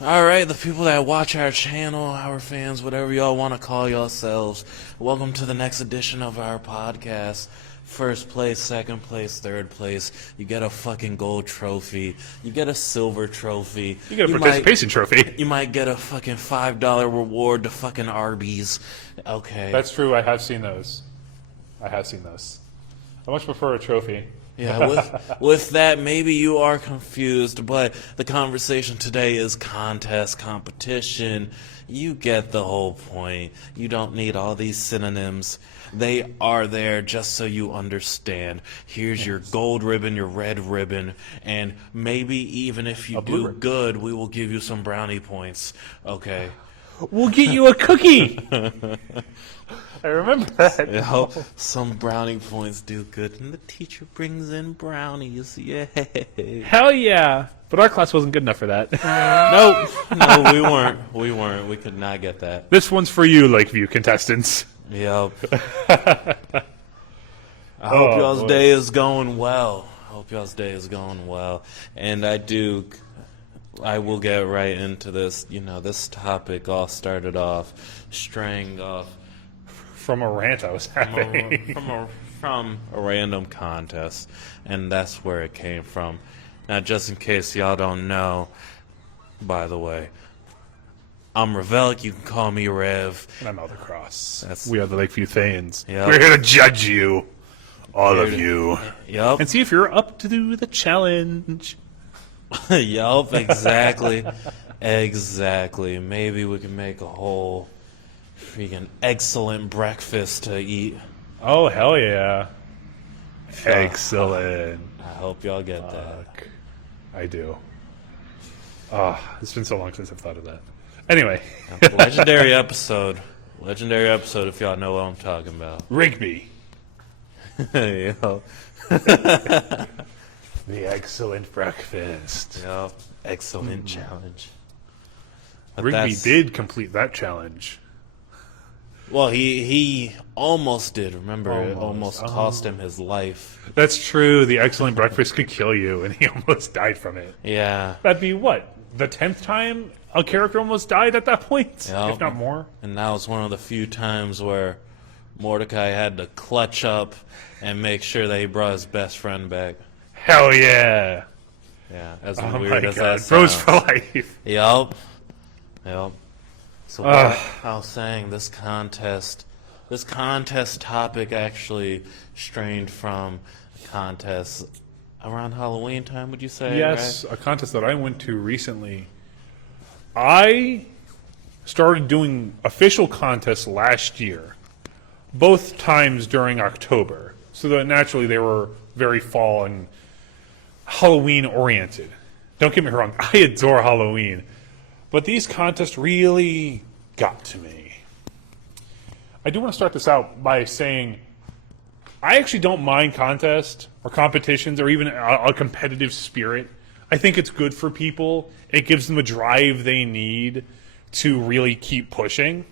Alright, the people that watch our channel, our fans, whatever y'all want to call yourselves, welcome to the next edition of our podcast. First place, second place, third place. You get a fucking gold trophy. You get a silver trophy. You get a participation trophy. You might get a fucking $5 reward to fucking Arby's. Okay. That's true. I have seen those. I much prefer a trophy. Yeah, with that, maybe you are confused, but the conversation today is contest, competition. You get the whole point. You don't need all these synonyms. They are there just so you understand. Here's your gold ribbon, your red ribbon, and maybe even if you do good, we will give you some brownie points. Okay. We'll get you a cookie. I remember that. You know, some brownie points do good, and the teacher brings in brownies. Yay! Hell yeah! But our class wasn't good enough for that. No, we weren't. We weren't. We could not get that. This one's for you, LakeView contestants. Yep. I hope y'all's day is going well. And I will get right into this. You know, this topic all started off straying off from a rant I was having. From a random contest, and that's where it came from. Now, just in case y'all don't know, by the way, I'm Revelic. You can call me Rev. And I'm Elder Cross. We are the LakeView Thanes. Yep. We're here to judge you, all of you. Yep. And see if you're up to do the challenge. Yup, exactly. Exactly. Maybe we can make a whole freaking excellent breakfast to eat. Oh, hell yeah. Excellent. I hope y'all get that. I do. It's been so long since I've thought of that. Anyway. Legendary episode. Legendary episode if y'all know what I'm talking about. Rigby. Yo. The excellent breakfast. Yep. Excellent challenge. But Rigby did complete that challenge. Well, he almost did. Remember, it almost cost him his life. That's true. The excellent breakfast could kill you, and he almost died from it. Yeah. That'd be what? The 10th time a character almost died at that point? Yep. If not more? And that was one of the few times where Mordecai had to clutch up and make sure that he brought his best friend back. Hell yeah. Yeah, as weird as that sounds. Bros for life. Yup. So what I was saying, this contest topic actually strained from a contest around Halloween time, would you say? Yes, right? a contest that I went to recently. I started doing official contests last year, both times during October. So that naturally they were very fall and Halloween oriented. Don't get me wrong, I adore Halloween. But these contests really got to me. I do want to start this out by saying I actually don't mind contests or competitions or even a competitive spirit. I think it's good for people. It gives them a drive they need to really keep pushing.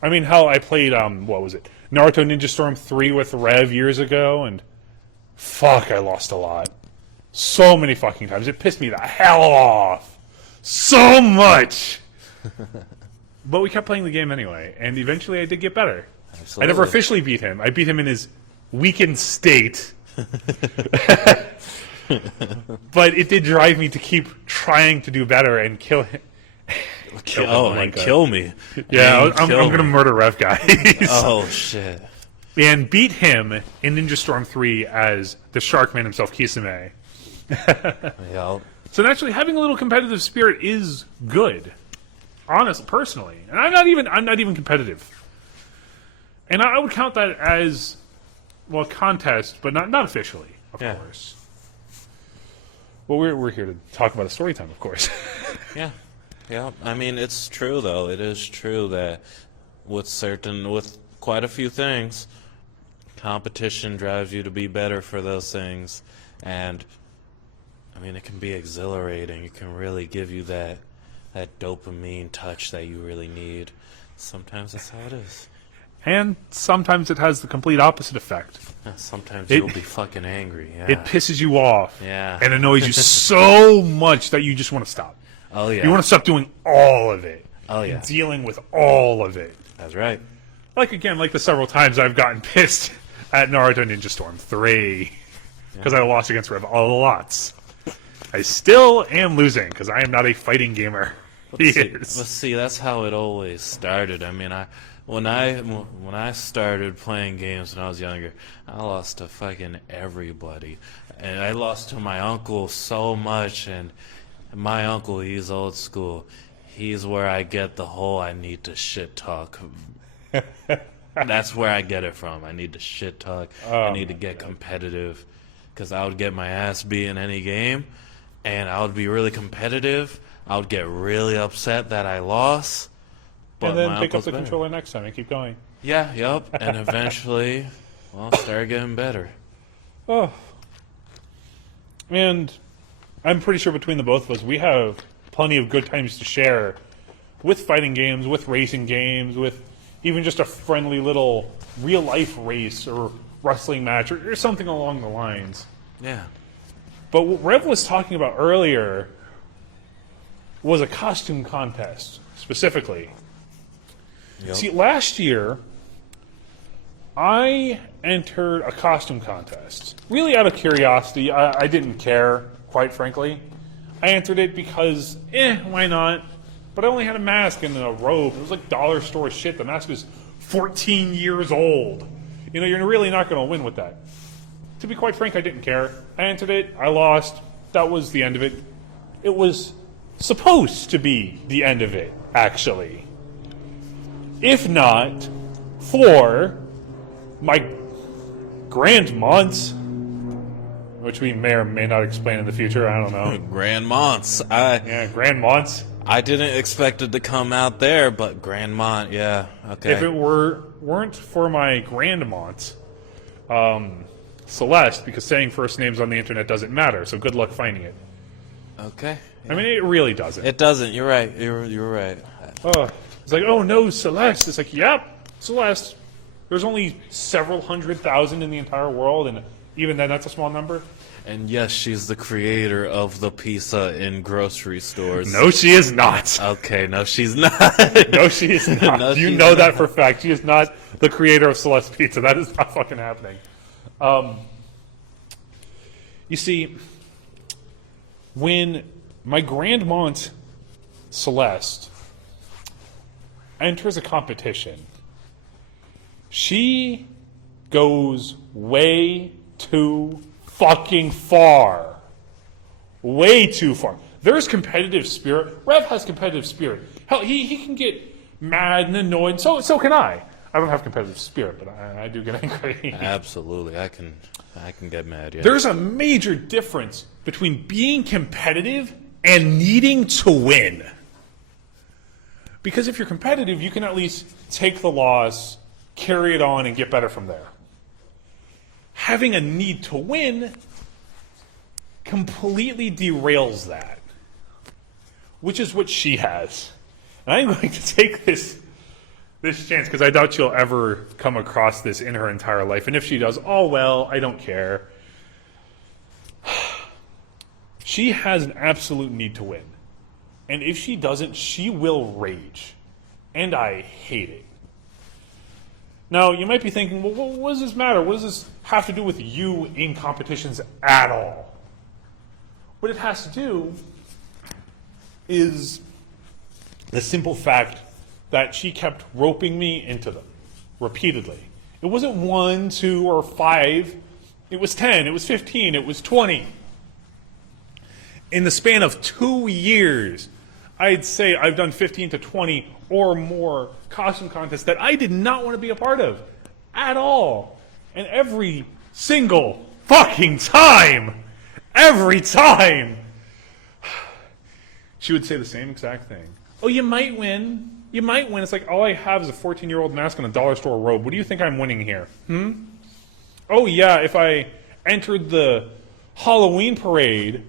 I mean, how I played, what was it? Naruto Ninja Storm 3 with Rev years ago, and fuck, I lost a lot. So many fucking times. It pissed me the hell off. So much! But we kept playing the game anyway, and eventually I did get better. Absolutely. I never officially beat him. I beat him in his weakened state. But it did drive me to keep trying to do better and kill him. Kill me. Yeah, I'm going to murder Rev guys. Oh, shit. And beat him in Ninja Storm 3 as the Sharkman himself, Kisame. Yup. So naturally, having a little competitive spirit is good, honestly, personally. And I'm not even competitive. And I would count that as, well, a contest, but not officially, of course. Well, we're here to talk about a story time, of course. Yeah. I mean, it's true though. It is true that with quite a few things, competition drives you to be better for those things, and I mean, it can be exhilarating. It can really give you that dopamine touch that you really need. Sometimes that's how it is. And sometimes it has the complete opposite effect. Sometimes you'll be fucking angry. Yeah. It pisses you off. Yeah. And annoys you so much that you just want to stop. Oh, yeah. You want to stop doing all of it. Oh, yeah. And dealing with all of it. That's right. Like, again, like the several times I've gotten pissed at Naruto Ninja Storm 3 because I lost against Rev a lot. I still am losing because I am not a fighting gamer. He But is. see, that's how it always started. I mean, when I started playing games when I was younger, I lost to fucking everybody, and I lost to my uncle so much. And my uncle, he's old school. He's where I get the whole I need to shit talk. That's where I get it from. I need to shit talk. I need to get competitive, because I would get my ass beat in any game, and I would be really competitive. I would get really upset that I lost. But And then my pick up uncle's the better. controller next time and keep going. Yeah, yep. And eventually, well, start getting better. Oh. And I'm pretty sure between the both of us, we have plenty of good times to share with fighting games, with racing games, with even just a friendly little real-life race or wrestling match or something along the lines. Yeah. But what Rev was talking about earlier was a costume contest, specifically. Yep. See, last year, I entered a costume contest. Really out of curiosity. I didn't care, quite frankly. I entered it because, why not? But I only had a mask and a robe. It was like dollar store shit. The mask was 14 years old. You know, you're really not going to win with that. To be quite frank, I didn't care. I entered it. I lost. That was the end of it. It was supposed to be the end of it, actually. If not for my grandmonts, which we may or may not explain in the future. I don't know. Grandmonts. Yeah, grandmonts. I didn't expect it to come out there, but Grandmont, yeah, okay. If it weren't for my grandmonts, Celeste, because saying first names on the internet doesn't matter, so good luck finding it. Okay. I mean, it really doesn't. It doesn't. You're right. You're right. It's like, oh no, Celeste. It's like, yep, Celeste. There's only several 100,000 in the entire world, and even then, that's a small number. And yes, she's the creator of the pizza in grocery stores. No, she is not. Okay, no, she's not. No, she is not. No, You she's know not. that for a fact. She is not the creator of Celeste Pizza. That is not fucking happening. You see, when my grandmaunt Celeste enters a competition, she goes way too fucking far. Way too far. There's competitive spirit. Rev has competitive spirit. Hell, he can get mad and annoyed. So can I. I don't have competitive spirit, but I do get angry. Absolutely, I can get mad. Yeah. There's a major difference between being competitive and needing to win. Because if you're competitive, you can at least take the loss, carry it on, and get better from there. Having a need to win completely derails that, which is what she has. And I'm going to take this chance because I doubt she'll ever come across this in her entire life. And if she does, oh well, I don't care. She has an absolute need to win. And if she doesn't, she will rage. And I hate it. Now, you might be thinking, well, what does this matter? What does this have to do with you in competitions at all? What it has to do is the simple fact that she kept roping me into them repeatedly. It wasn't 1, 2, or 5. It was 10. It was 15. It was 20. In the span of 2 years, I'd say I've done 15 to 20 or more costume contests that I did not want to be a part of at all. And every single fucking time, every time, she would say the same exact thing. Oh, you might win. You might win. It's like, all I have is a 14-year-old mask and a dollar store robe. What do you think I'm winning here? Oh, yeah, if I entered the Halloween parade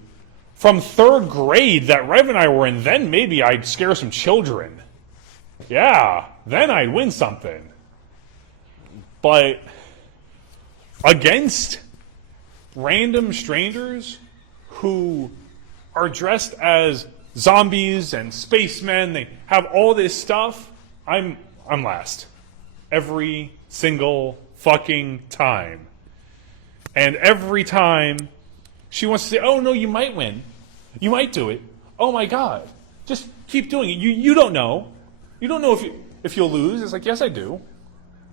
from 3rd grade that Rev and I were in, then maybe I'd scare some children. Yeah, then I'd win something. But against random strangers who are dressed as zombies and spacemen. They have all this stuff. I'm last. Every single fucking time. And every time she wants to say, oh no, you might win. You might do it. Oh my God. Just keep doing it. You don't know. You don't know if you'll lose. It's like, yes, I do.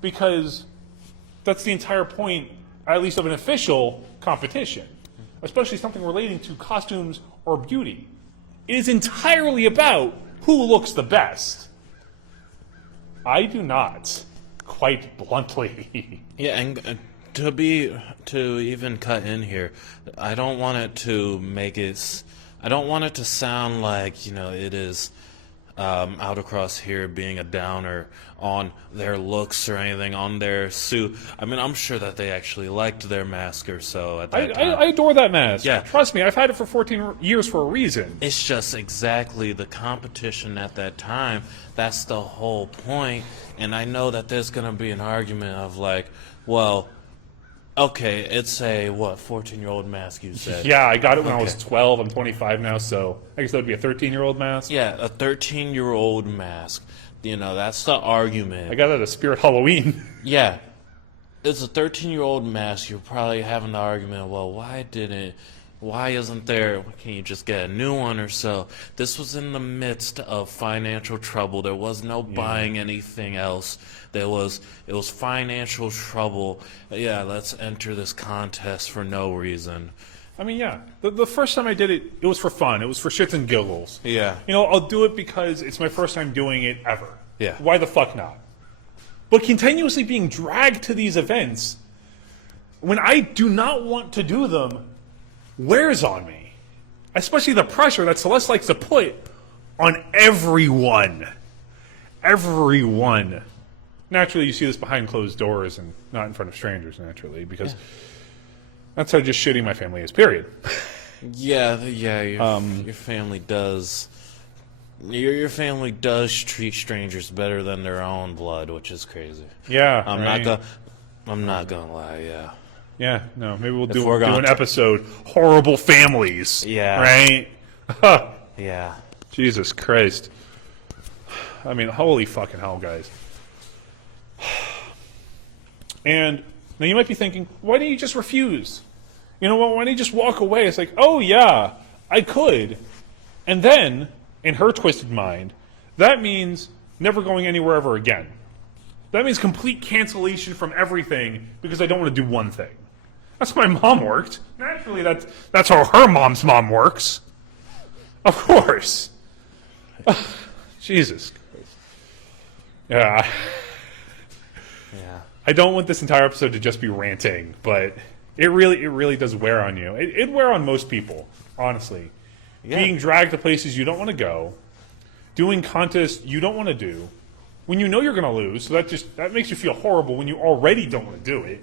Because that's the entire point, at least of an official competition. Especially something relating to costumes or beauty. It is entirely about who looks the best. I do not, quite bluntly. Yeah, and to even cut in here, I don't want it to make it. I don't want it to sound like it is out across here being a downer on their looks or anything, on their suit. I mean, I'm sure that they actually liked their mask or so at that time. I adore that mask. Yeah. Trust me, I've had it for 14 years for a reason. It's just exactly the competition at that time. That's the whole point. And I know that there's going to be an argument of like, well, okay, it's a, 14-year-old mask, you said? Yeah, I got it when I was 12. I'm 25 now, so I guess that would be a 13-year-old mask. Yeah, a 13-year-old mask. That's the argument. I got it at Spirit Halloween. Yeah. It's a 13-year-old mask. You're probably having the argument, well, why isn't there, can you just get a new one or so? This was in the midst of financial trouble. There was no buying anything else. It was financial trouble. Yeah, let's enter this contest for no reason. I mean, yeah. The first time I did it, it was for fun. It was for shits and giggles. Yeah. I'll do it because it's my first time doing it ever. Yeah. Why the fuck not? But continuously being dragged to these events, when I do not want to do them, wears on me. Especially the pressure that Celeste likes to put on everyone. Everyone. Naturally, you see this behind closed doors and not in front of strangers, naturally, because that's how just shitty my family is, period. Yeah, your family does. Your family does treat strangers better than their own blood, which is crazy. Yeah, I'm not gonna lie. Yeah. Yeah, no, maybe we'll do we're an episode, Horrible Families. Yeah. Right? Yeah. Jesus Christ. I mean, holy fucking hell, guys. And now you might be thinking, why don't you just refuse? You know what, why don't you just walk away? It's like, oh yeah, I could. And then, in her twisted mind, that means never going anywhere ever again. That means complete cancellation from everything because I don't want to do one thing. That's how my mom worked. Naturally, that's how her mom's mom works. Of course. Jesus Christ. Yeah. Yeah. I don't want this entire episode to just be ranting, but it really does wear on you. It wear on most people, honestly. Yeah. Being dragged to places you don't want to go, doing contests you don't want to do, when you know you're going to lose, so that makes you feel horrible when you already don't want to do it.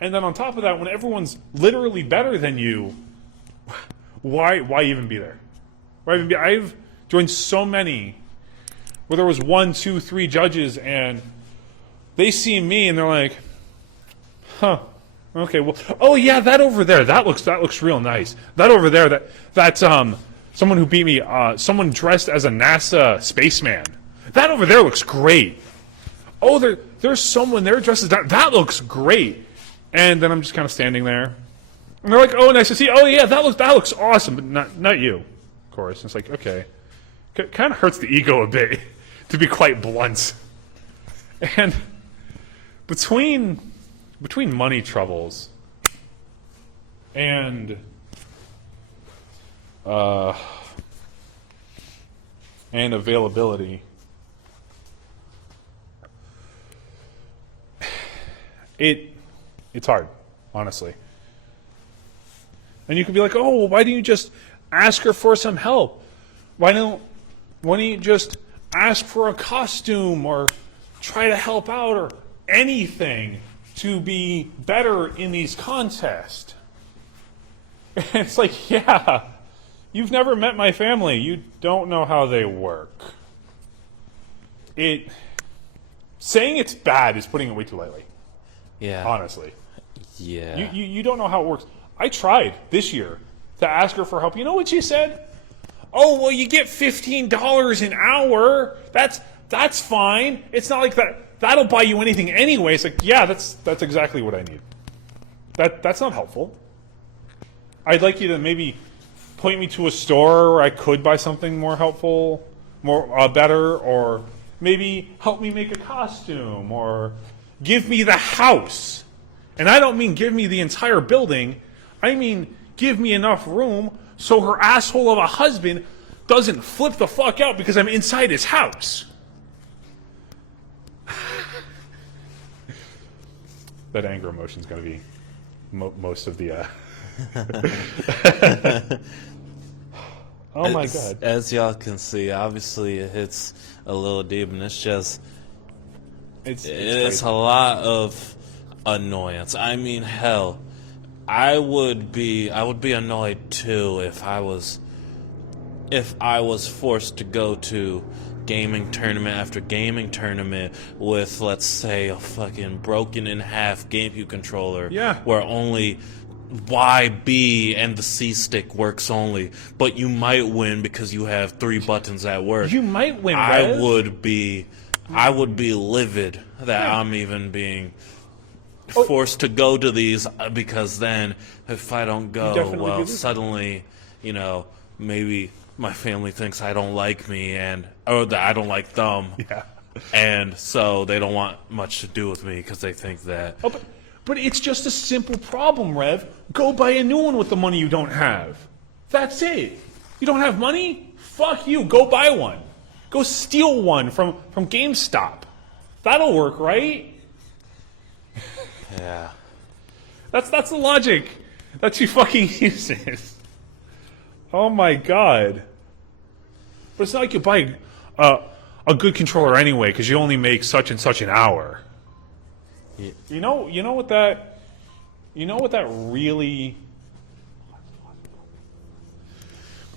And then on top of that, when everyone's literally better than you, why even be there? I've joined so many where there was 1, 2, 3 judges, and they see me and they're like, huh, okay, well, oh yeah, that over there, that looks real nice. That over there, that's someone who beat me, someone dressed as a NASA spaceman. That over there looks great. Oh, there's someone there dressed as that looks great. And then I'm just kind of standing there. And they're like, oh, nice to see you. Oh, yeah, that looks awesome. But not you, of course. And it's like, okay. Kind of hurts the ego a bit, to be quite blunt. And between money troubles and availability, it's hard, honestly. And you could be like, oh, well, why don't you just ask her for some help? Why don't you just ask for a costume or try to help out or anything to be better in these contests? And it's like, yeah, you've never met my family. You don't know how they work. Saying it's bad is putting it way too lightly. Yeah. Honestly. Yeah. You don't know how it works. I tried this year to ask her for help. You know what she said? oh, well, you get $15 an hour. That's fine. It's not like that'll buy you anything anyway. It's like, yeah, that's exactly what I need. That's not helpful. I'd like you to maybe point me to a store where I could buy something more helpful, more better, or maybe help me make a costume, or give me the house. And I don't mean give me the entire building. I mean give me enough room so her asshole of a husband doesn't flip the fuck out because I'm inside his house. That anger emotion is going to be most of the... Oh my God. As y'all can see, obviously it hits a little deep, and it's just... It's a lot of annoyance. I mean, hell, I would be annoyed too if I was forced to go to gaming tournament after gaming tournament with, let's say, a fucking broken in half GameCube controller, where only Y, B, and the C stick works only, but you might win because you have 3 buttons that work. You might win. I would be livid that I'm even being forced to go to these, because then if I don't go, well, suddenly, you know, maybe my family thinks I don't like me, or that I don't like them, and so they don't want much to do with me because they think that. Oh, but it's just a simple problem, Rev. Go buy a new one with the money you don't have. That's it. You don't have money? Fuck you. Go buy one. Go steal one from GameStop. That'll work, right? Yeah. That's the logic that she fucking uses. Oh my God. But it's not like you buy a good controller anyway because you only make such and such an hour. Yeah. You know what that really...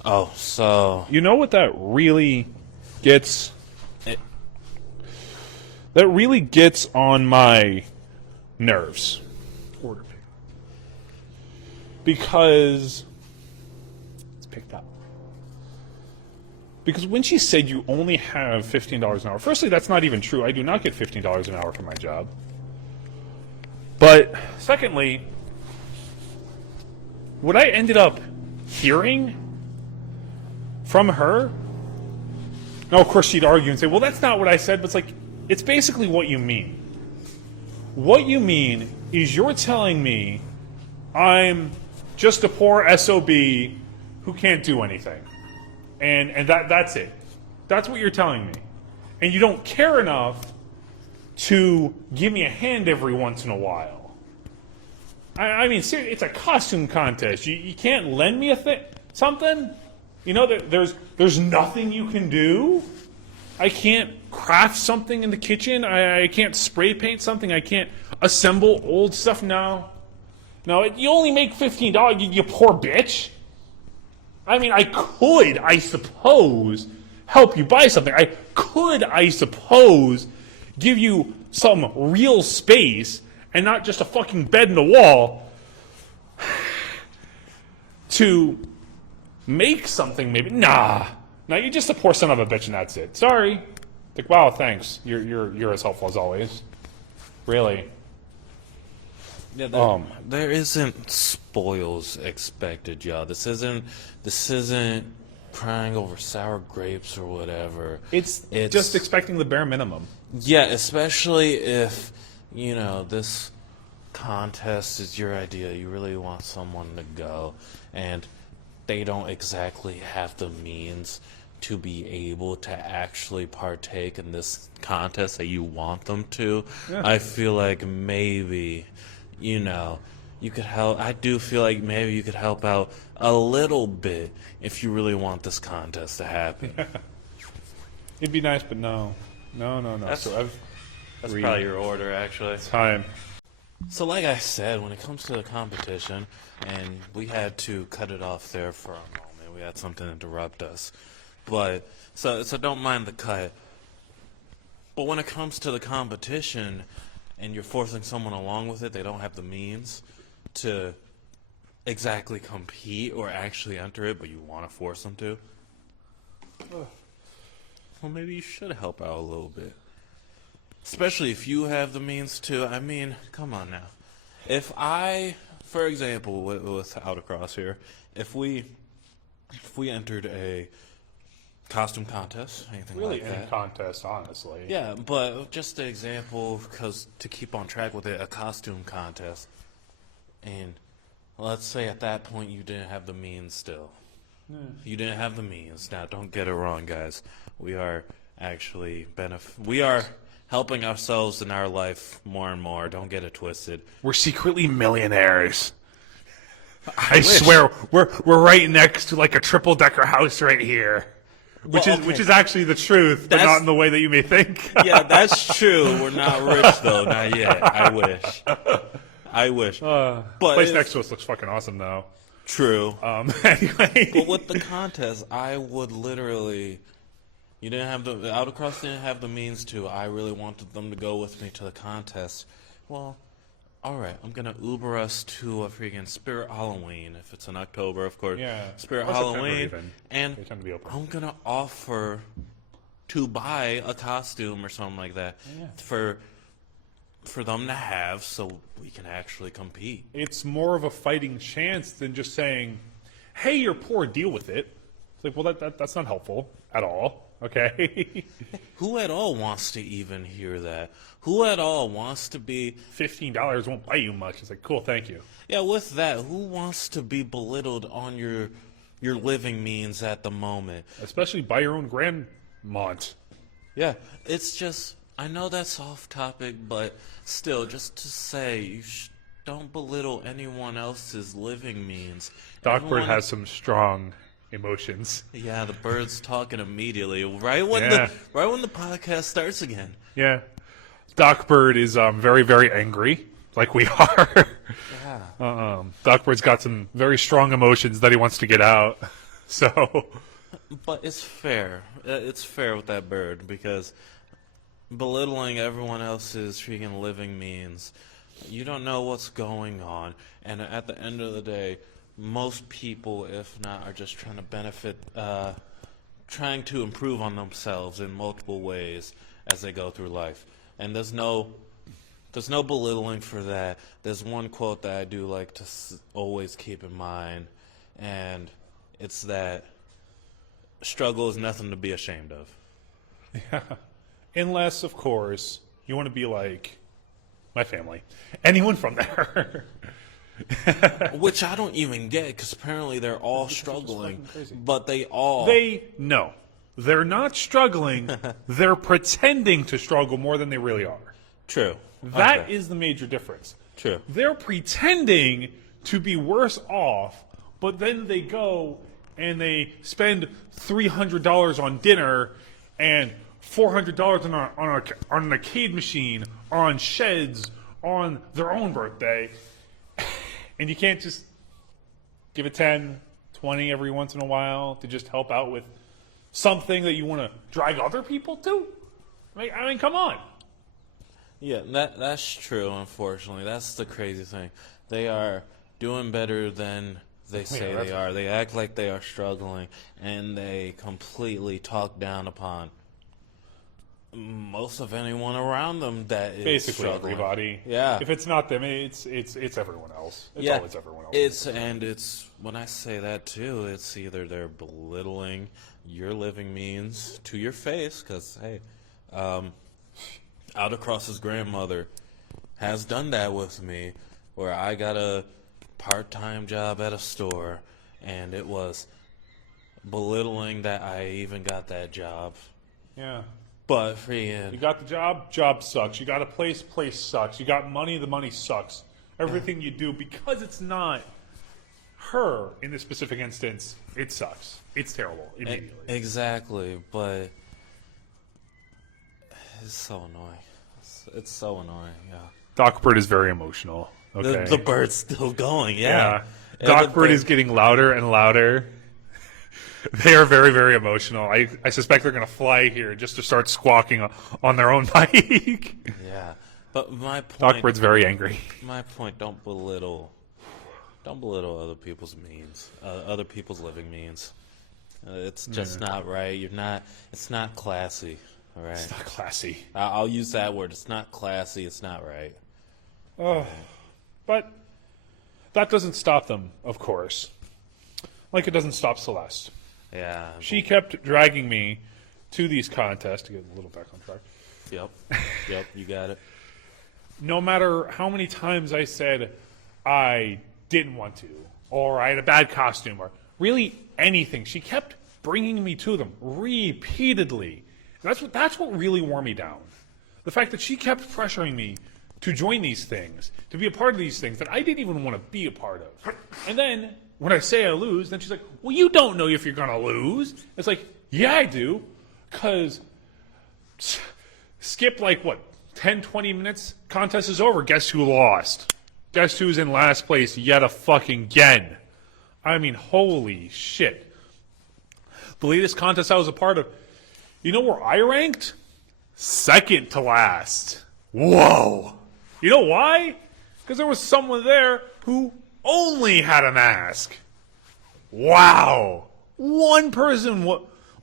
Oh, so... You know what that really gets... That really gets on my nerves. Order pick. Because... It's picked up. Because when she said you only have $15 an hour, firstly, that's not even true. I do not get $15 an hour for my job. But secondly, what I ended up hearing from her, now of course she'd argue and say, well, that's not what I said, but it's like, it's basically what you mean. What you mean is you're telling me I'm just a poor SOB who can't do anything. And that's it. That's what you're telling me. And you don't care enough to give me a hand every once in a while. I mean, seriously, it's a costume contest. You can't lend me something? You know, there's nothing you can do? I can't craft something in the kitchen? I can't spray paint something? I can't assemble old stuff? No, you only make $15, you poor bitch. I mean, I could, I suppose, help you buy something. I could, I suppose, give you some real space and not just a fucking bed in the wall to make something maybe. Nah, you're just a poor son of a bitch and that's it. Sorry. Like, wow, thanks. You're as helpful as always. Really. Yeah, there isn't spoils expected, y'all. This isn't crying over sour grapes or whatever. It's just expecting the bare minimum. Yeah, especially if, you know, this contest is your idea. You really want someone to go, and they don't exactly have the means to be able to actually partake in this contest that you want them to. Yeah. I feel like maybe, you know, you could help. I do feel like maybe you could help out a little bit if you really want this contest to happen. It'd be nice, but no. That's probably your order, actually. Time. So like I said, when it comes to the competition, and we had to cut it off there for a moment. We had something interrupt us. But, so don't mind the cut. But when it comes to the competition, and you're forcing someone along with it, they don't have the means to exactly compete or actually enter it, but you want to force them to, Well, maybe you should help out a little bit. Especially if you have the means to. I mean, come on now. If I, for example, with Out Across here, if we entered a costume contest, anything Really, like that. any contest, honestly. Yeah, but just an example, because to keep on track with it, a costume contest. And let's say at that point you didn't have the means still. You didn't have the means. Now, don't get it wrong, guys. We are actually we are helping ourselves in our life more and more. Don't get it twisted. We're secretly millionaires. I swear, we're right next to like a triple-decker house right here. Which is actually the truth, but not in the way that you may think. Yeah, that's true. We're not rich though, not yet. I wish. But place next to us looks fucking awesome, though. True. Anyway, But with the contest, I would literally. You didn't have the Out Across didn't have the means to. I really wanted them to go with me to the contest. Well, all right. I'm gonna Uber us to a freaking Spirit Halloween if it's in October, of course. Yeah. Spirit Or September Halloween, even. and They tend to be open. I'm gonna offer to buy a costume or something like that for them to have, so we can actually compete. it's more of a fighting chance than just saying, "Hey, you're poor. Deal with it." It's like, well, that's not helpful at all. Okay. Who at all wants to even hear that? Who at all wants to be $15 won't buy you much. It's like, cool, thank you. Yeah, with that, who wants to be belittled on your living means at the moment? Especially buy your own grandmont. Yeah, it's just I know that's off topic, but still, just to say you don't belittle anyone else's living means. Doc Bird Everyone- has some strong emotions. Yeah, the bird's talking immediately right when Yeah. the podcast starts again. Yeah. Doc Bird is very, very angry, like we are. Yeah. Doc Bird's got some very strong emotions that he wants to get out. So, But it's fair. It's fair with that bird because belittling everyone else's freaking living means you don't know what's going on. And at the end of the day, most people, if not, are just trying to benefit, trying to improve on themselves in multiple ways as they go through life. And there's no belittling for that. There's one quote that I do like to always keep in mind, and it's that struggle is nothing to be ashamed of. unless, of course, you want to be like my family. Anyone from there. Which I don't even get, because apparently they're all struggling. fucking crazy. But No. They're not struggling. They're pretending to struggle more than they really are. True. That is Okay. the major difference. True. They're pretending to be worse off, but then they go and they spend $300 on dinner and $400 on an arcade machine, on sheds, on their own birthday. And you can't just give it 10, 20 every once in a while to just help out with something that you want to drag other people to? I mean, come on. Yeah, that's true, unfortunately. That's the crazy thing. They are doing better than they say that's they are. They act like they are struggling, and they completely talk down upon most of anyone around them that is Basically struggling. everybody. Yeah. If it's not them, it's everyone else. It's Yeah, always everyone else. It's when I say that too, it's either they're belittling your living means to your face, because hey, Out Across's grandmother has done that with me, where I got a part-time job at a store, and it was belittling that I even got that job. Yeah. But You freaking got the job sucks. You got a place sucks. You got money, the money sucks. Everything you do, because it's not her in this specific instance, it sucks. It's terrible immediately. exactly, but it's so annoying. It's so annoying. Yeah. Doc Bird is very emotional. Okay. The bird's still going, yeah. yeah. And Doc the Bird is getting louder and louder. They are very, very emotional. I suspect they're going to fly here just to start squawking on their own mic. Yeah. But my Doc point, Bird's very angry. my point, don't belittle other people's means, other people's living means. It's just not right. You're not. It's not classy. All right. It's not classy. I'll use that word. It's not classy. It's not right. But that doesn't stop them, of course. Like it doesn't stop Celeste. Yeah. She kept dragging me to these contests to get a little back on track. Yep. Yep. You got it. No matter how many times I said I didn't want to, or I had a bad costume, or really anything, she kept bringing me to them repeatedly. That's what really wore me down. The fact that she kept pressuring me to join these things, to be a part of these things that I didn't even want to be a part of. And then when I say I lose, then she's like, well, you don't know if you're going to lose. It's like, yeah, I do. Because skip like, what, 10, 20 minutes? Contest is over. Guess who lost? Guess who's in last place yet a fucking again? I mean, holy shit. The latest contest I was a part of, you know where I ranked? Second to last. Whoa. You know why? Because there was someone there who only had a mask. Wow. One person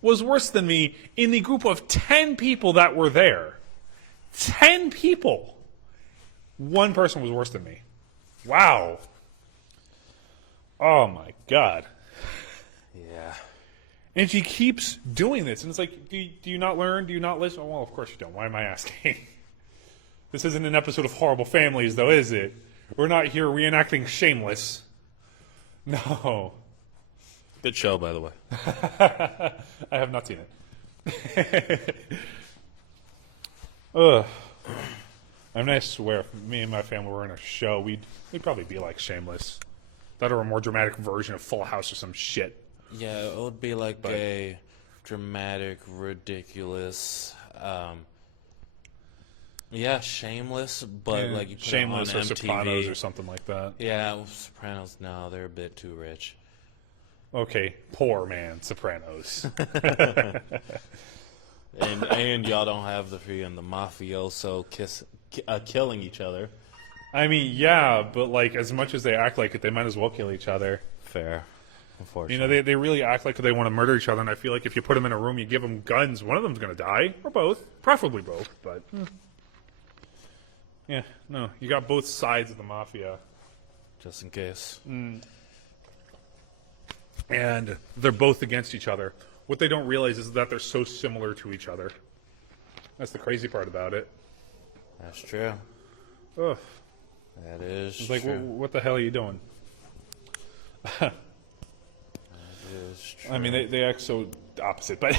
was worse than me in the group of 10 people that were there. 10 people. One person was worse than me. Wow. Oh my God. Yeah. And she keeps doing this. And it's like, do you not learn? Do you not listen? Well, of course you don't. Why am I asking? This isn't an episode of Horrible Families, though, is it? We're not here reenacting Shameless. No. Good show, by the way. I have not seen it. Ugh. I mean, I swear, if me and my family were in a show, we'd probably be like Shameless. That or a more dramatic version of Full House or some shit. Yeah, it would be like a dramatic, ridiculous, Shameless, but like you put Shameless it on or MTV. Sopranos or something like that. Yeah, Sopranos, no, they're a bit too rich. Okay, poor man, Sopranos. and y'all don't have the mafioso killing each other. I mean, yeah, but like as much as they act like it, they might as well kill each other. Fair, unfortunately. You know, they really act like they want to murder each other, and I feel like if you put them in a room, you give them guns, one of them's going to die, or both, preferably both. But yeah, no, you got both sides of the mafia, just in case. And they're both against each other. What they don't realize is that they're so similar to each other. That's the crazy part about it. That's true. Ugh. That is It's like, true. what the hell are you doing? That is true. I mean, they act so opposite, but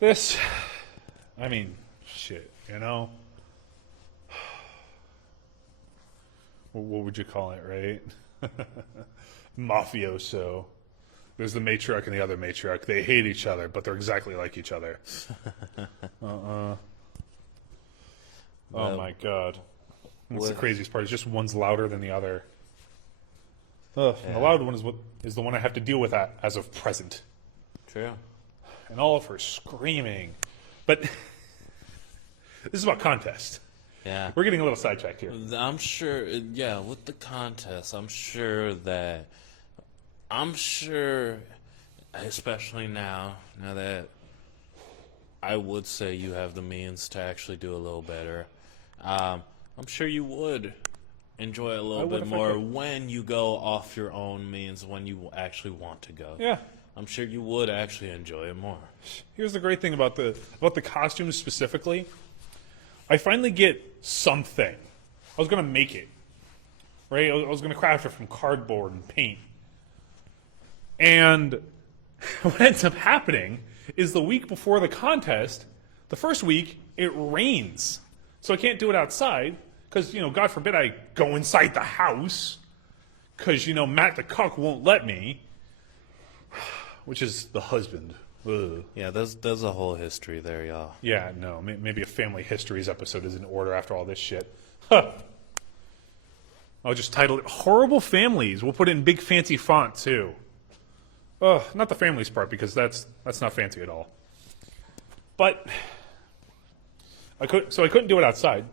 this, I mean, shit, you know? What would you call it, right? Mafioso. There's the matriarch and the other matriarch. They hate each other, but they're exactly like each other. Oh my God. That's the craziest part. It's just one's louder than the other. And the loud one is the one I have to deal with as of present. True. And all of her screaming. But this is about contest. Yeah. We're getting a little sidetracked here. I'm sure, with the contest, I'm sure, especially now that I would say you have the means to actually do a little better, I'm sure you would enjoy it a little bit more when you go off your own means, when you actually want to go. Yeah. I'm sure you would actually enjoy it more. Here's the great thing about the costumes specifically. I finally get something. I was going to make it. Right? I was going to craft it from cardboard and paint. And what ends up happening is the week before the contest, the first week, it rains. So I can't do it outside because, God forbid I go inside the house because, Matt the cook won't let me, which is the husband. Ugh. Yeah, there's a whole history there, y'all. Yeah, no, maybe a family histories episode is in order after all this shit. Huh. I'll just title it Horrible Families. We'll put it in big fancy font too. Not the families part because that's not fancy at all. But I couldn't do it outside.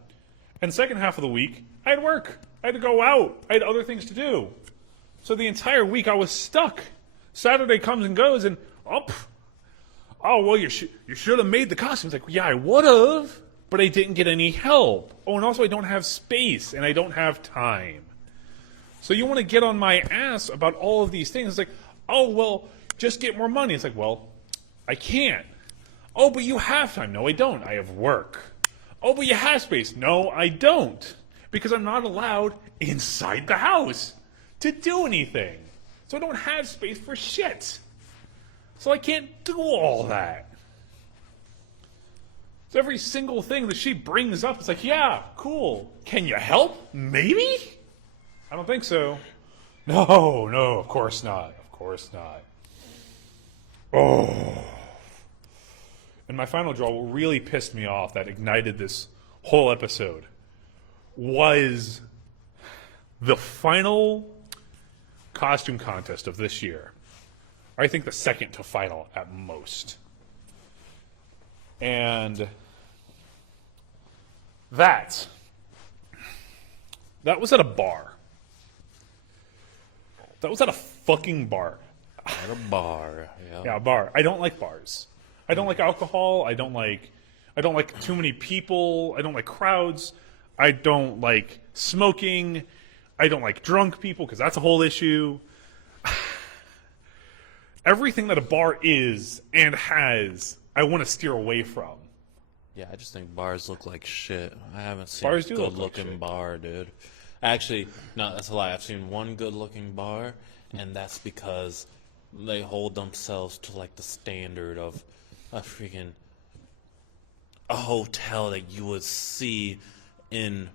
And the second half of the week, I had work. I had to go out. I had other things to do. So the entire week I was stuck. Saturday comes and goes, and well, you should have made the costumes. Like, yeah, I would have, but I didn't get any help. Oh, and also I don't have space, and I don't have time. So you want to get on my ass about all of these things. It's like, oh, well, just get more money. It's like, well, I can't. Oh, but you have time. No, I don't. I have work. Oh, but you have space. No, I don't. Because I'm not allowed inside the house to do anything. So I don't have space for shit. So I can't do all that. So every single thing that she brings up, it's like, yeah, cool. Can you help? Maybe? I don't think so. No, of course not. Of course not. Oh. And my final draw, what really pissed me off, that ignited this whole episode, was the final costume contest of this year. I think the second to final at most. And that was at a bar. That was at a fucking bar. At a bar, yeah. Yeah, a bar. I don't like bars. I don't like alcohol. I don't like too many people. I don't like crowds. I don't like smoking. I don't like drunk people, because that's a whole issue. Everything that a bar is and has, I want to steer away from. Yeah, I just think bars look like shit. I haven't seen Bars a do look like good-looking shit. bar, dude. Actually, no, that's a lie. I've seen one good-looking bar, and that's because they hold themselves to, like, the standard of a hotel that you would see in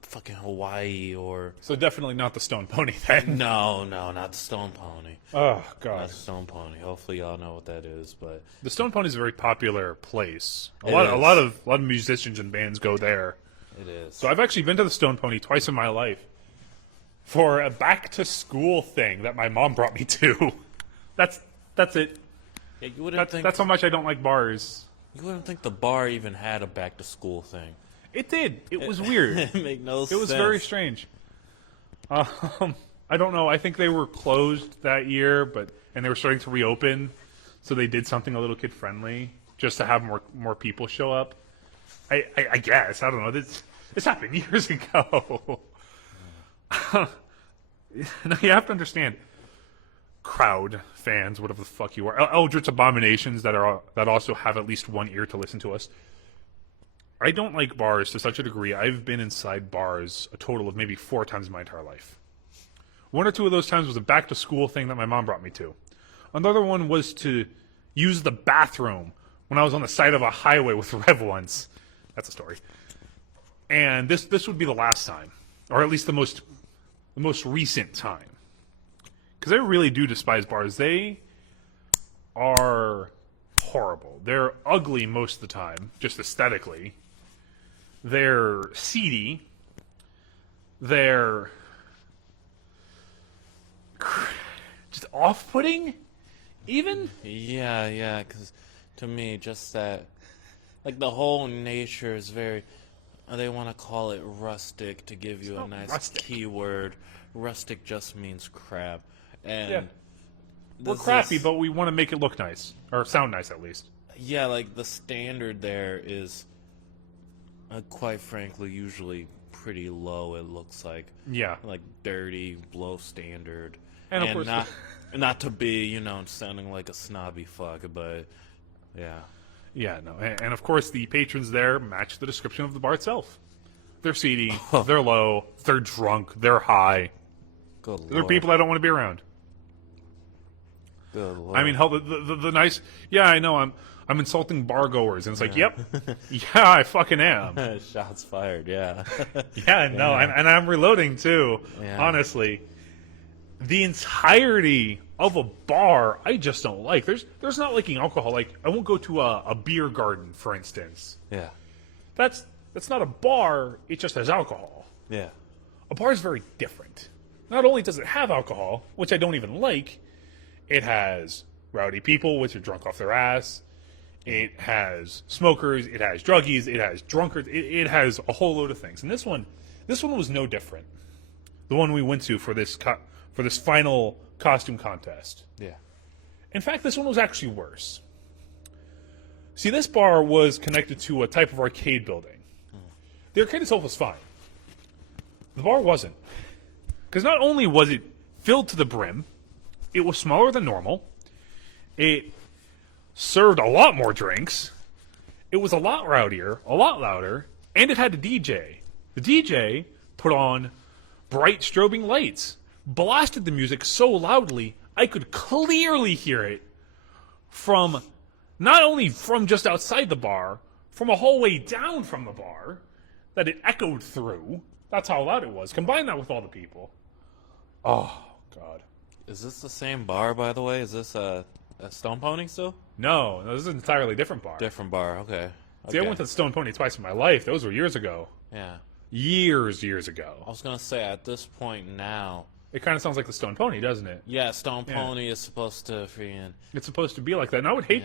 fucking Hawaii or... So definitely not the Stone Pony then. No, not the Stone Pony. Oh, Not God. the Stone Pony. Hopefully y'all know what that is, but... The Stone Pony is a very popular place. A It lot is. of musicians and bands go there. It is. So I've actually been to the Stone Pony twice in my life for a back-to-school thing that my mom brought me to. That's it. Yeah, you wouldn't think... That's how much I don't like bars. You wouldn't think the bar even had a back-to-school thing. It did. It was weird. It made no sense. It was very strange. I don't know. I think they were closed that year, and they were starting to reopen, so they did something a little kid friendly just to have more people show up. I guess. I don't know. This happened years ago. Now you have to understand, crowd fans, whatever the fuck you are, eldritch abominations that also have at least one ear to listen to us. I don't like bars to such a degree. I've been inside bars a total of maybe 4 times in my entire life. 1 or 2 of those times was a back-to-school thing that my mom brought me to. Another one was to use the bathroom when I was on the side of a highway with Rev once. That's a story. And this would be the last time, or at least the most recent time. Because I really do despise bars. They are horrible. They're ugly most of the time, just aesthetically. They're seedy. They're just off-putting, even? Yeah, because to me, just that, like, the whole nature is very, they want to call it rustic to give you a nice rustic. keyword. Rustic just means crap. And Yeah. We're this crappy, is- but we want to make it look nice. Or sound nice, at least. yeah, like, the standard there is, quite frankly, usually pretty low, it looks like. Yeah. Like, dirty, low standard. And of course not to be, sounding like a snobby fuck, but, yeah. Yeah, no. And of course, the patrons there match the description of the bar itself. They're seedy, they're low, they're drunk, they're high. Good They're lord. people I don't want to be around. Good lord. I mean, hell, the nice... Yeah, I know, I'm insulting bar goers, and it's like, yep, yeah, I fucking am. Shots fired, yeah. Yeah, no, and I'm reloading, too, Yeah. honestly. The entirety of a bar, I just don't like. There's not liking alcohol. Like, I won't go to a beer garden, for instance. Yeah. That's not a bar, it just has alcohol. Yeah. A bar is very different. Not only does it have alcohol, which I don't even like, it has rowdy people, which are drunk off their ass. It has smokers. It has druggies. It has drunkards. It has a whole load of things. And this one was no different. The one we went to for this for this final costume contest. Yeah. In fact, this one was actually worse. See, this bar was connected to a type of arcade building. The arcade itself was fine. The bar wasn't. Because not only was it filled to the brim, it was smaller than normal. It served a lot more drinks. It was a lot rowdier, a lot louder, and it had a DJ. The DJ put on bright strobing lights, blasted the music so loudly I could clearly hear it from not only from just outside the bar, from a hallway down from the bar that it echoed through. That's how loud it was. Combine that with all the people. Oh, God. Is this the same bar, by the way? Is this a Stone Pony still? No, this is an entirely different bar. Different bar, okay. See, I went to the Stone Pony twice in my life. Those were years ago. Yeah. Years I ago. was going to say, at this point now... It kind of sounds like the Stone Pony, doesn't it? Yeah, Stone Pony is supposed to It's supposed to be like that. And I would hate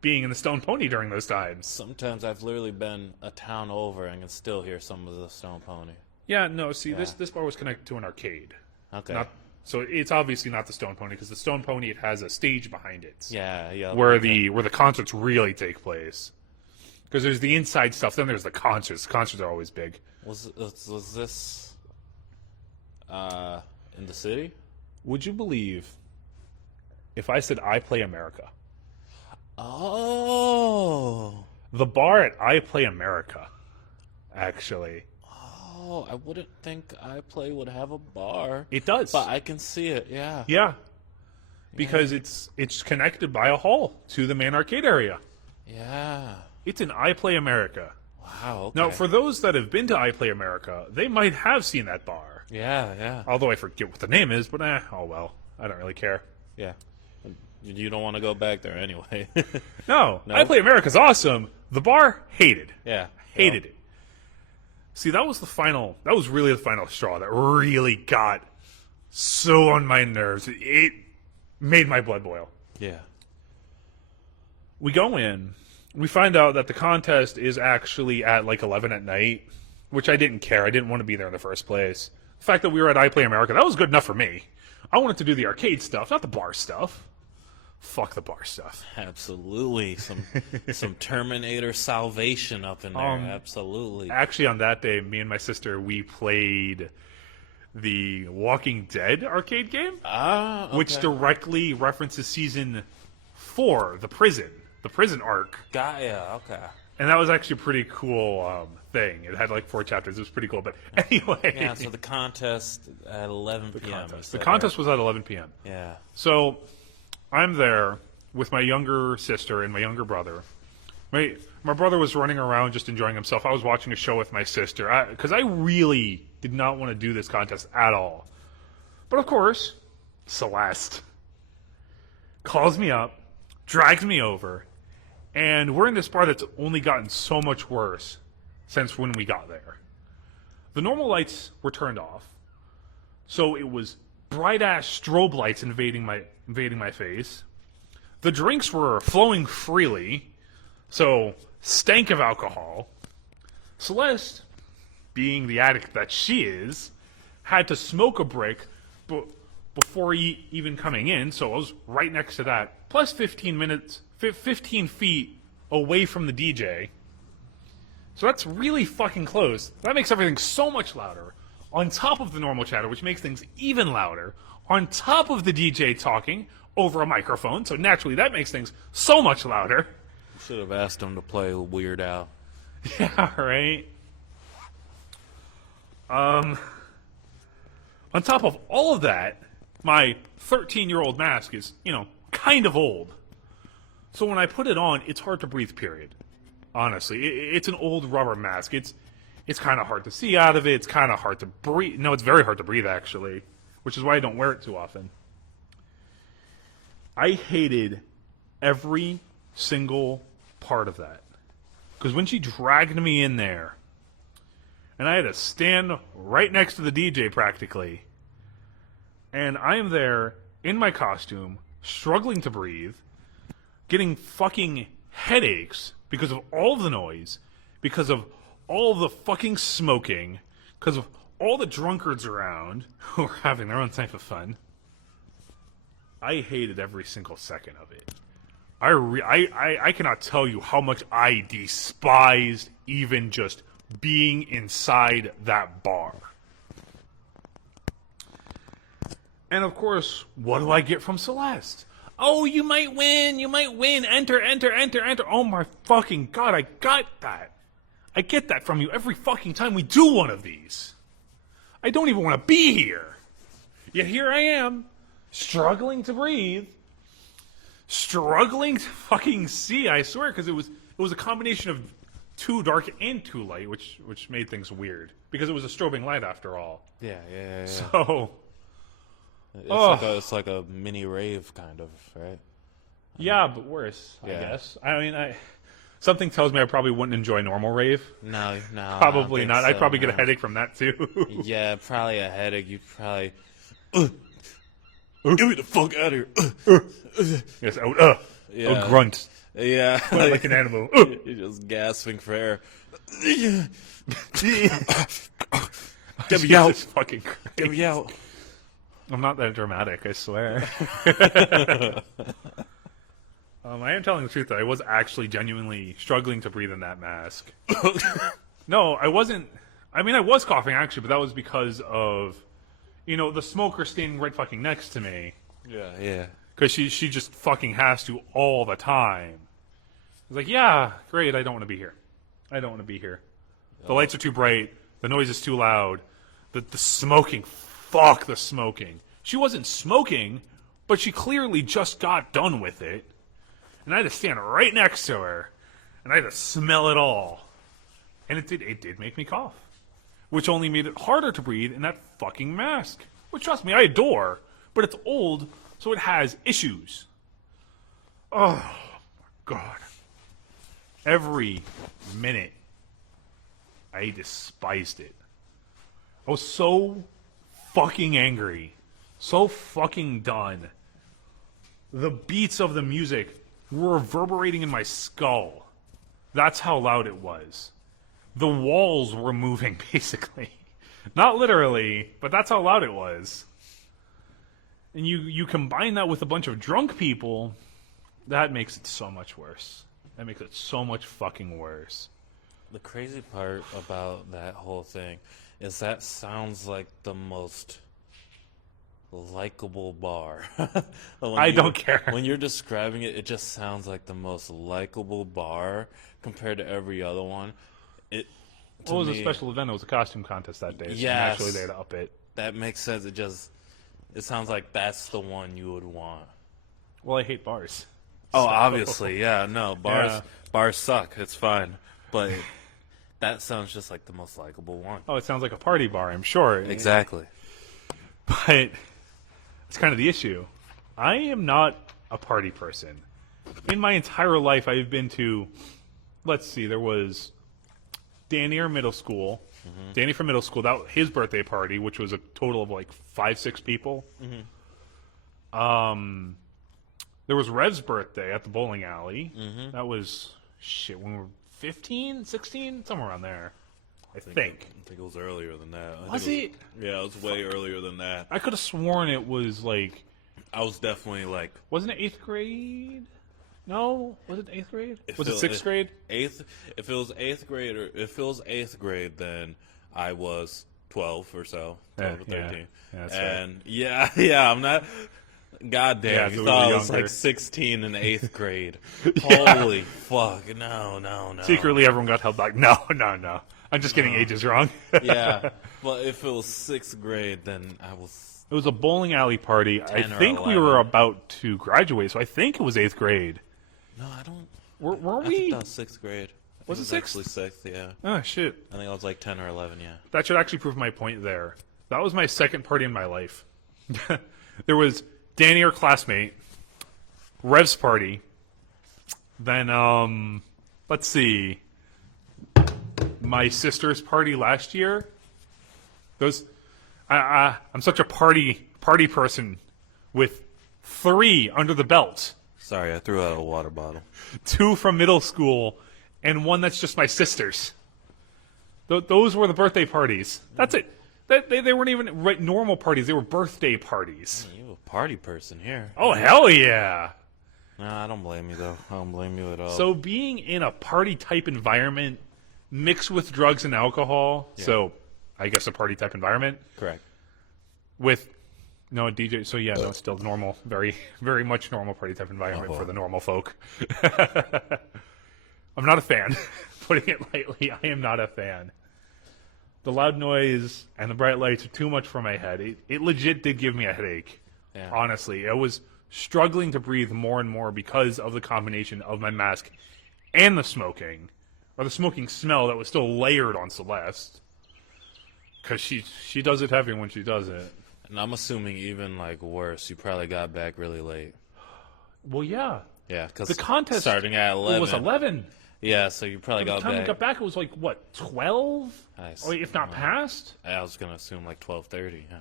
being in the Stone Pony during those times. Sometimes I've literally been a town over and can still hear some of the Stone Pony. Yeah, no, see, this bar was connected to an arcade. Okay. So it's obviously not the Stone Pony, because the Stone Pony, it has a stage behind it. Yeah. Where the concerts really take place. Because there's the inside stuff, then there's the concerts. The concerts are always big. Was this in the city? Would you believe if I said I Play America? Oh. The bar at I Play America, actually. Oh, I wouldn't think iPlay would have a bar. It does. But I can see it, yeah. Yeah. Because it's connected by a hall to the main arcade area. Yeah. It's in I Play America. Wow, okay. Now, for those that have been to I Play America, they might have seen that bar. Yeah. Although I forget what the name is, but oh well. I don't really care. Yeah. You don't want to go back there anyway. No. I Play America's awesome. The bar, hated. Yeah. Hated it. See, that was really the final straw that really got so on my nerves. It made my blood boil. Yeah. We go in. We find out that the contest is actually at like 11 at night, which I didn't care. I didn't want to be there in the first place. The fact that we were at I Play America, that was good enough for me. I wanted to do the arcade stuff, not the bar stuff. Fuck the bar stuff. Absolutely. Some Terminator salvation up in there. Absolutely. Actually, on that day, me and my sister, we played the Walking Dead arcade game, okay. which directly references season 4, the prison arc. Got ya, okay. And that was actually a pretty cool thing. It had like 4 chapters. It was pretty cool. But anyway. Yeah, so the contest at 11 p.m. The contest was at 11 p.m. Yeah. So I'm there with my younger sister and my younger brother. My brother was running around just enjoying himself. I was watching a show with my sister because I really did not want to do this contest at all. But of course, Celeste calls me up, drags me over, and we're in this bar that's only gotten so much worse since when we got there. The normal lights were turned off, so it was bright-ass strobe lights invading my face. The drinks were flowing freely, so stank of alcohol. Celeste, being the addict that she is, had to smoke a brick before even coming in, so I was right next to that. Plus 15 feet away from the DJ. So that's really fucking close. That makes everything so much louder. On top of the normal chatter, which makes things even louder. On top of the DJ talking over a microphone, so naturally that makes things so much louder. You should have asked him to play Weird Al. Yeah, right? On top of all of that, my 13-year-old mask is, kind of old. So when I put it on, it's hard to breathe, period. Honestly, it's an old rubber mask. It's kind of hard to see out of it. It's kind of hard to breathe. No, it's very hard to breathe, actually, which is why I don't wear it too often. I hated every single part of that. Because when she dragged me in there, and I had to stand right next to the DJ practically, and I am there in my costume, struggling to breathe, getting fucking headaches because of all of the noise, because of all of the fucking smoking, because of all the drunkards around who were having their own type of fun. I hated every single second of it. I cannot tell you how much I despised even just being inside that bar. And of course, what do I get from Celeste? Oh, you might win. You might win. Enter, enter, enter, enter. Oh my fucking God, I got that. I get that from you every fucking time we do one of these. I don't even want to be here. Yet here I am, struggling to breathe, struggling to fucking see, I swear, because it was a combination of too dark and too light, which made things weird. Because it was a strobing light after all. Yeah. So It's like a mini rave, kind of, right? yeah, but worse, I Yeah. guess. I mean, something tells me I probably wouldn't enjoy normal rave. No. Probably not. I'd probably get a no. headache from that too. Yeah, probably a headache. You probably. Get me the fuck out of here. Yes, I would, Yeah. grunt Yeah. like an animal. You're just gasping for air. Get me out. Fucking Get me out. I'm not that dramatic, I swear. I am telling the truth, though. I was actually genuinely struggling to breathe in that mask. No, I wasn't. I mean, I was coughing, actually, but that was because of, the smoker standing right fucking next to me. Yeah. Because she just fucking has to all the time. I was like, yeah, great, I don't want to be here. I don't want to be here. The lights are too bright. The noise is too loud. The smoking. Fuck the smoking. She wasn't smoking, but she clearly just got done with it. And I had to stand right next to her. And I had to smell it all. And it did make me cough. Which only made it harder to breathe in that fucking mask. Which, trust me, I adore. But it's old, so it has issues. Oh, my God. Every minute, I despised it. I was so fucking angry. So fucking done. The beats of the music were reverberating in my skull. That's how loud it was. The walls were moving, basically. Not literally, but that's how loud it was. And you combine that with a bunch of drunk people, that makes it so much worse. That makes it so much fucking worse. The crazy part about that whole thing is that sounds like the most likable bar. I don't care. When you're describing it, it just sounds like the most likable bar compared to every other one. It was a special event. It was a costume contest that day. So Yes. naturally they had to up it. That makes sense. It sounds like that's the one you would want. Well, I hate bars. Oh, So- obviously, yeah. No, bars Yeah. bars suck. It's fine, but that sounds just like the most likable one. Oh, it sounds like a party bar, I'm sure. Exactly. But it's kind of the issue. I am not a party person. In my entire life, I've been to, let's see, there was Danny from middle school. Danny from middle school, his birthday party, which was a total of like 5-6 people. There was Rev's birthday at the bowling alley. That was, when we were 15, 16, somewhere around there. I think. I think it was earlier than that. Was it? Yeah, it was way earlier than that. I could have sworn it was like, I was definitely like wasn't it 8th grade? No, was it 8th grade? If Was it 6th grade? Eighth. If it was 8th grade or if it was 8th grade, then I was 12 or so, 12 or 13. Yeah, that's and yeah, I'm not. God damn, Yeah, you so we thought were I was younger. like 16 in 8th grade. Holy fuck! No. Secretly, everyone got held back. No. I'm just getting ages wrong. Yeah, but if it was 6th grade, then I was. It was a bowling alley party. I 10 or think we 11. were about to graduate, so I think it was 8th grade. No, I don't. Were I we? think that was 6th grade. I think Was it sixth? Actually 6th, yeah. Oh, shit. I think I was like 10 or 11, yeah. That should actually prove my point there. That was my second party in my life. There was Danny, our classmate, Rev's party. Then, let's see, my sister's party last year. I'm such a party person with 3 under the belt. Sorry, I threw out a water bottle. 2 from middle school, and 1 that's just my sister's. Those were the birthday parties. That's it. They weren't even normal parties. They were birthday parties. You a party person here. Oh, hell yeah. Nah, I don't blame you, though. I don't blame you at all. So being in a party-type environment mixed with drugs and alcohol, so I guess a party-type environment. Correct. With no DJ, so yeah, no, it's still normal, very, very much normal party-type environment for the normal folk. I'm not a fan, putting it lightly. I am not a fan. The loud noise and the bright lights are too much for my head. It legit did give me a headache. Yeah. Honestly, I was struggling to breathe more and more because of the combination of my mask and the smoking, or the smoking smell that was still layered on Celeste. Because she does it heavy when she does it. And I'm assuming even like worse, you probably got back really late. Well, yeah. Yeah, because the contest starting at 11. It was 11. Yeah, so you probably got back. By the time we got back, it was like, what, 12? Or if not past? I was going to assume like 12:30, yeah.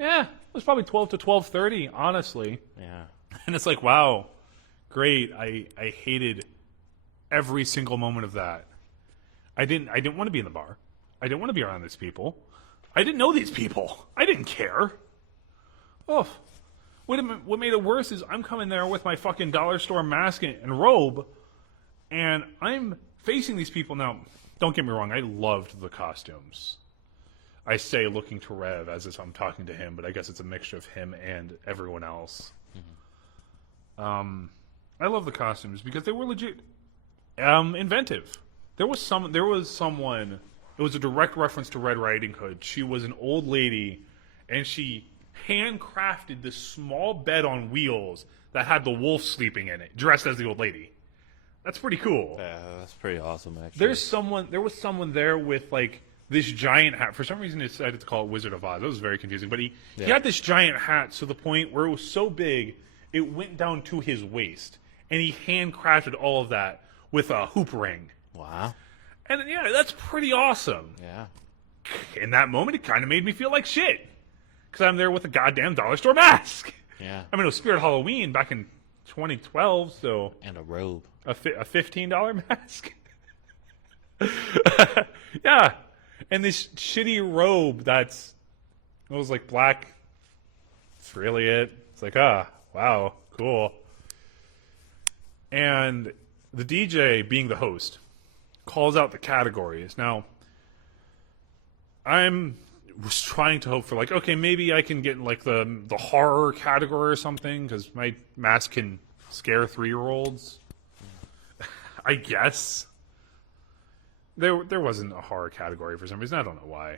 Yeah, it was probably 12 to 12:30, honestly. Yeah. And it's like, wow, great. I hated every single moment of that. I didn't want to be in the bar. I didn't want to be around these people. I didn't know these people. I didn't care. Oh, what made it worse is I'm coming there with my fucking dollar store mask and robe, and I'm facing these people. Now, don't get me wrong, I loved the costumes. I say looking to Rev as if I'm talking to him, but I guess it's a mixture of him and everyone else. Mm-hmm. I love the costumes because they were legit inventive. There was someone, it was a direct reference to Red Riding Hood. She was an old lady, and she handcrafted this small bed on wheels that had the wolf sleeping in it, dressed as the old lady. That's pretty cool. Yeah, that's pretty awesome, actually. There was someone there with like this giant hat. For some reason, he decided to call it Wizard of Oz. That was very confusing. But he had this giant hat to the point where it was so big, it went down to his waist. And he handcrafted all of that with a hoop ring. Wow. And yeah, that's pretty awesome. Yeah. In that moment, it kind of made me feel like shit. Because I'm there with a goddamn dollar store mask. Yeah. I mean, it was Spirit Halloween back in 2012, so... And a robe. A $15 mask? Yeah. And this shitty robe it was like black. That's really it. It's like, wow, cool. And the DJ, being the host, calls out the categories. Now, was trying to hope for like, okay, maybe I can get like the horror category or something, because my mask can scare 3-year-olds. I guess. There wasn't a horror category for some reason. I don't know why.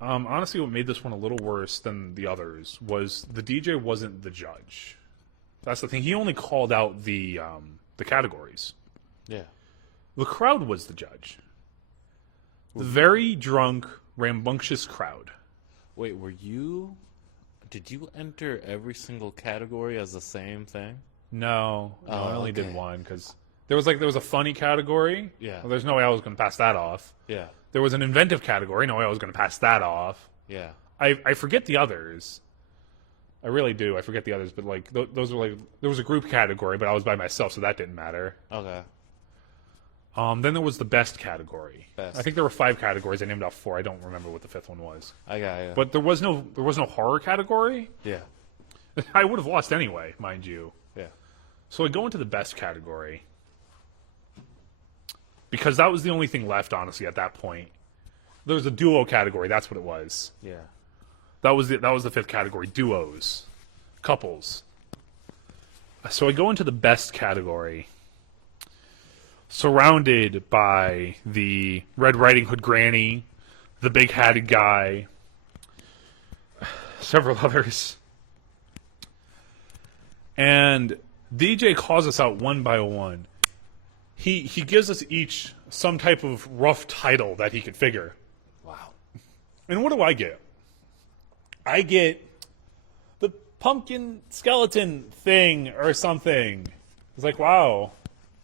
Honestly, what made this one a little worse than the others was the DJ wasn't the judge. That's the thing. He only called out the categories. Yeah. The crowd was the judge. The very drunk, rambunctious crowd. Wait, did you enter every single category as the same thing? No, I only did one because there was a funny category. Yeah. Well, there's no way I was going to pass that off. Yeah. There was an inventive category. No way I was going to pass that off. Yeah. I forget the others. I really do. I forget the others, but like those were like there was a group category, but I was by myself, so that didn't matter. Okay. Then there was the best category. Best. I think there were 5 categories. I named off 4. I don't remember what the 5th one was. I got you. But there was no horror category. Yeah. I would have lost anyway, mind you. Yeah. So I go into the best category because that was the only thing left, honestly, at that point. There was a duo category. That's what it was. Yeah. That was the 5th category. Duos, couples. So I go into the best category, surrounded by the Red Riding Hood granny, the big hatted guy, several others. And DJ calls us out one by one. He gives us each some type of rough title that he could figure. Wow. And what do I get? I get the pumpkin skeleton thing or something. It's like, wow,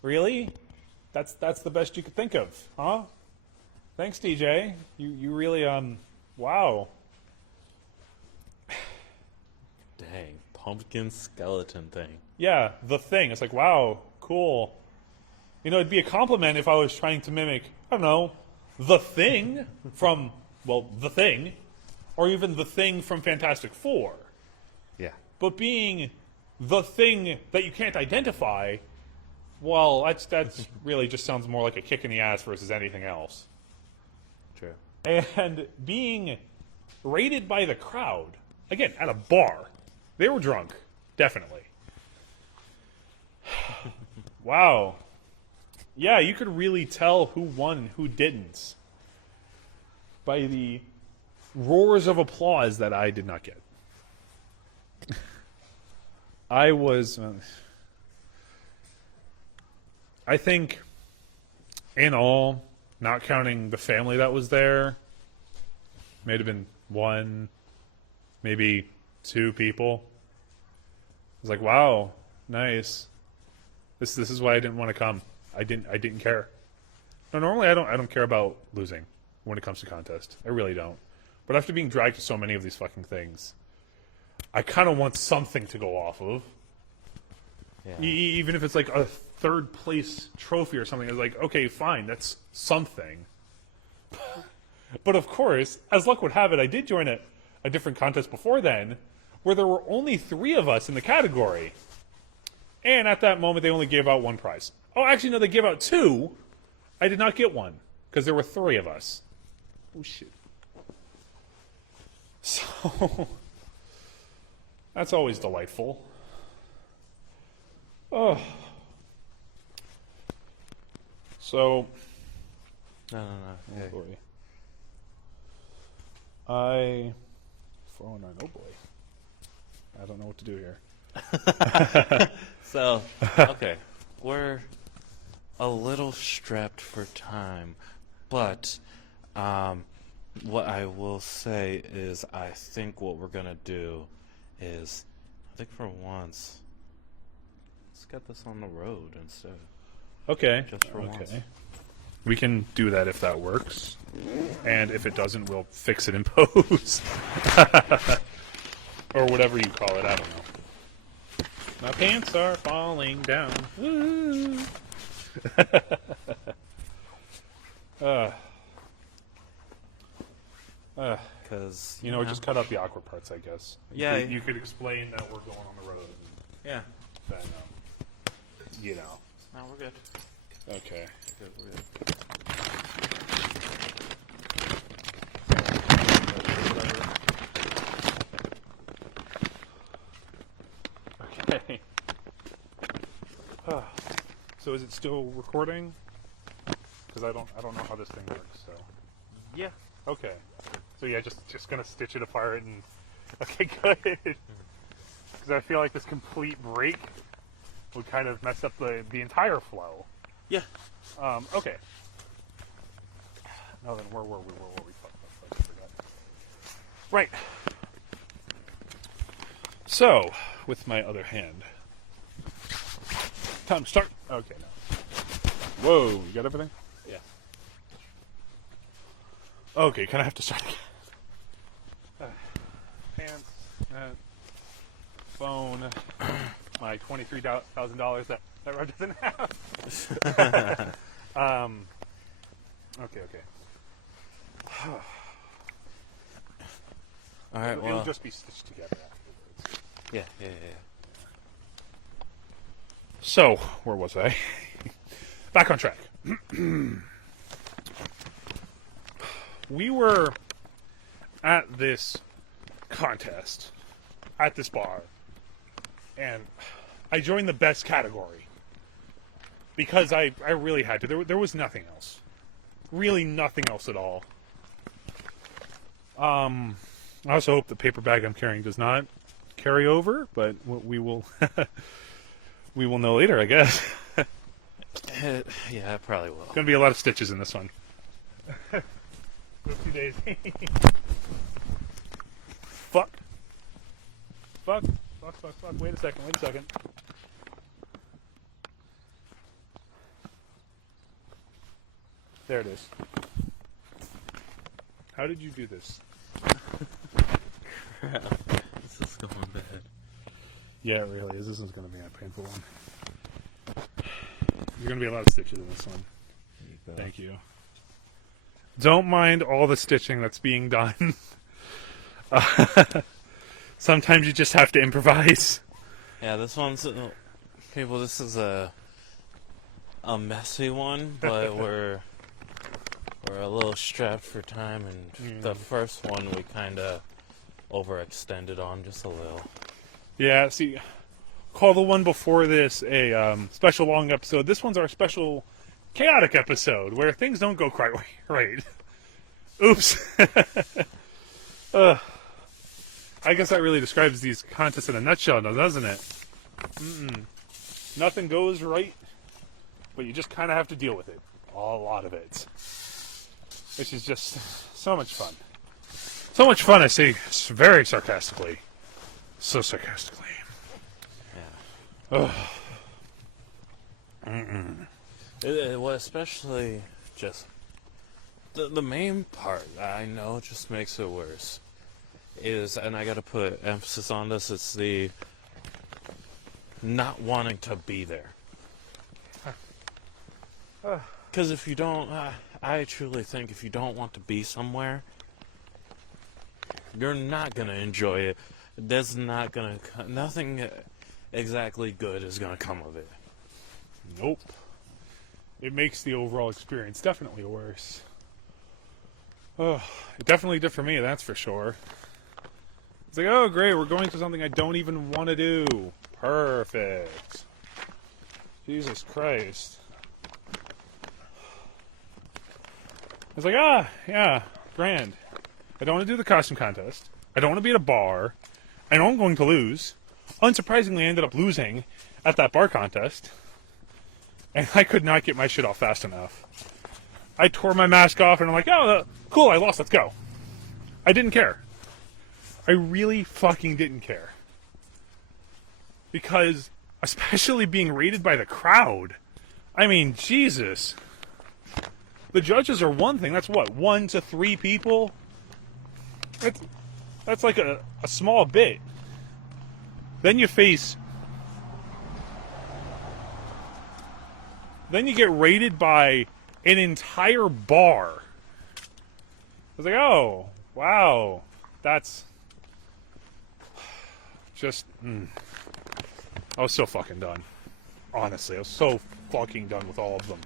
really? That's the best you could think of, huh? Thanks, DJ. You really wow. Dang, pumpkin skeleton thing. Yeah, the thing. It's like, wow, cool. You know, it'd be a compliment if I was trying to mimic, I don't know, the thing from well, The Thing, or even The Thing from Fantastic Four. Yeah. But being the thing that you can't identify, well, that's really just sounds more like a kick in the ass versus anything else. True. And being raided by the crowd, again, at a bar. They were drunk, definitely. Wow. Yeah, you could really tell who won and who didn't by the roars of applause that I did not get. I think, in all, not counting the family that was there, may have been one, maybe two people. I was like, wow, nice. This is why I didn't want to come. I didn't care. No, normally I don't care about losing when it comes to contest. I really don't. But after being dragged to so many of these fucking things, I kind of want something to go off of. Yeah. Even if it's like a third place trophy or something. It's like, okay, fine, that's something. But of course, as luck would have it, I did join a different contest before then, where there were only 3 of us in the category. And at that moment, they only gave out 1 prize. Oh, actually, no, they gave out 2. I did not get 1, because there were 3 of us. Oh, shit. So, that's always delightful. Oh. So, No. oh Hey. boy. Oh boy. I don't know what to do here. So, okay, we're a little strapped for time, but what I will say is I think what we're going to do is, I think for once, let's get this on the road instead. Okay. Just for once. We can do that if that works. And if it doesn't, we'll fix it in post. Or whatever you call it, I don't know. My pants are falling down. Woo! Because, Just cut out the awkward parts, I guess. Yeah. You could explain that we're going on the road. yeah. Then, No, we're good. Okay. We're good. Okay. So is it still recording? Because I don't know how this thing works. So Yeah. okay. So yeah, just gonna stitch it apart and okay, good. Because I feel like this complete break would kind of mess up the entire flow. Yeah. Okay. Now then, where were we? Fuck, I forgot. Right. So, with my other hand. Time to start. Okay, now. Whoa, you got everything? Yeah. Okay, can I have to start again? Pants, phone, my $23,000 that Rob doesn't have. Okay. All right, It'll well. just be stitched together afterwards. Yeah. So, where was I? Back on track. We were at this contest, at this bar, and I joined the best category because I really had to. There was nothing else. Really nothing else at all. I also hope the paper bag I'm carrying does not carry over, but we will we will know later, I guess. Yeah, it probably will. Going to be a lot of stitches in this one. For a few days. Fuck. Wait a second. There it is. How did you do this? Crap. This is going bad. Yeah, it really is. This is going to be a painful one. There's going to be a lot of stitches in this one. There you go. Thank you. Don't mind all the stitching that's being done. Sometimes you just have to improvise. Yeah, this one's people. This is a messy one, but we're a little strapped for time, and the first one we kind of overextended on just a little. Yeah, see, call the one before this a special long episode. This one's our special chaotic episode where things don't go quite right. Oops. I guess that really describes these contests in a nutshell, doesn't it? Nothing goes right, but you just kind of have to deal with it. A lot of it. Which is just so much fun. So much fun, I say very sarcastically. So sarcastically. Yeah. Well, especially just the main part that I know just makes it worse is, and I got to put emphasis on this, it's the not wanting to be there. Because if you don't, I truly think if you don't want to be somewhere, you're not going to enjoy it. There's not going to, nothing exactly good is going to come of it. Nope. It makes the overall experience definitely worse. Oh, it definitely did for me, that's for sure. It's like, oh great, we're going to something I don't even want to do. Perfect. Jesus Christ. It's like, yeah, grand. I don't want to do the costume contest. I don't want to be at a bar. I know I'm going to lose. Unsurprisingly, I ended up losing at that bar contest. And I could not get my shit off fast enough. I tore my mask off and I'm like, oh, cool, I lost, let's go. I didn't care. I really fucking didn't care. Because, especially being rated by the crowd, I mean, Jesus. The judges are one thing. That's what, 1 to 3 people? That's like a small bit. Then you get rated by an entire bar. I was like, oh, wow. That's just... I was so fucking done. Honestly, I was so fucking done with all of them.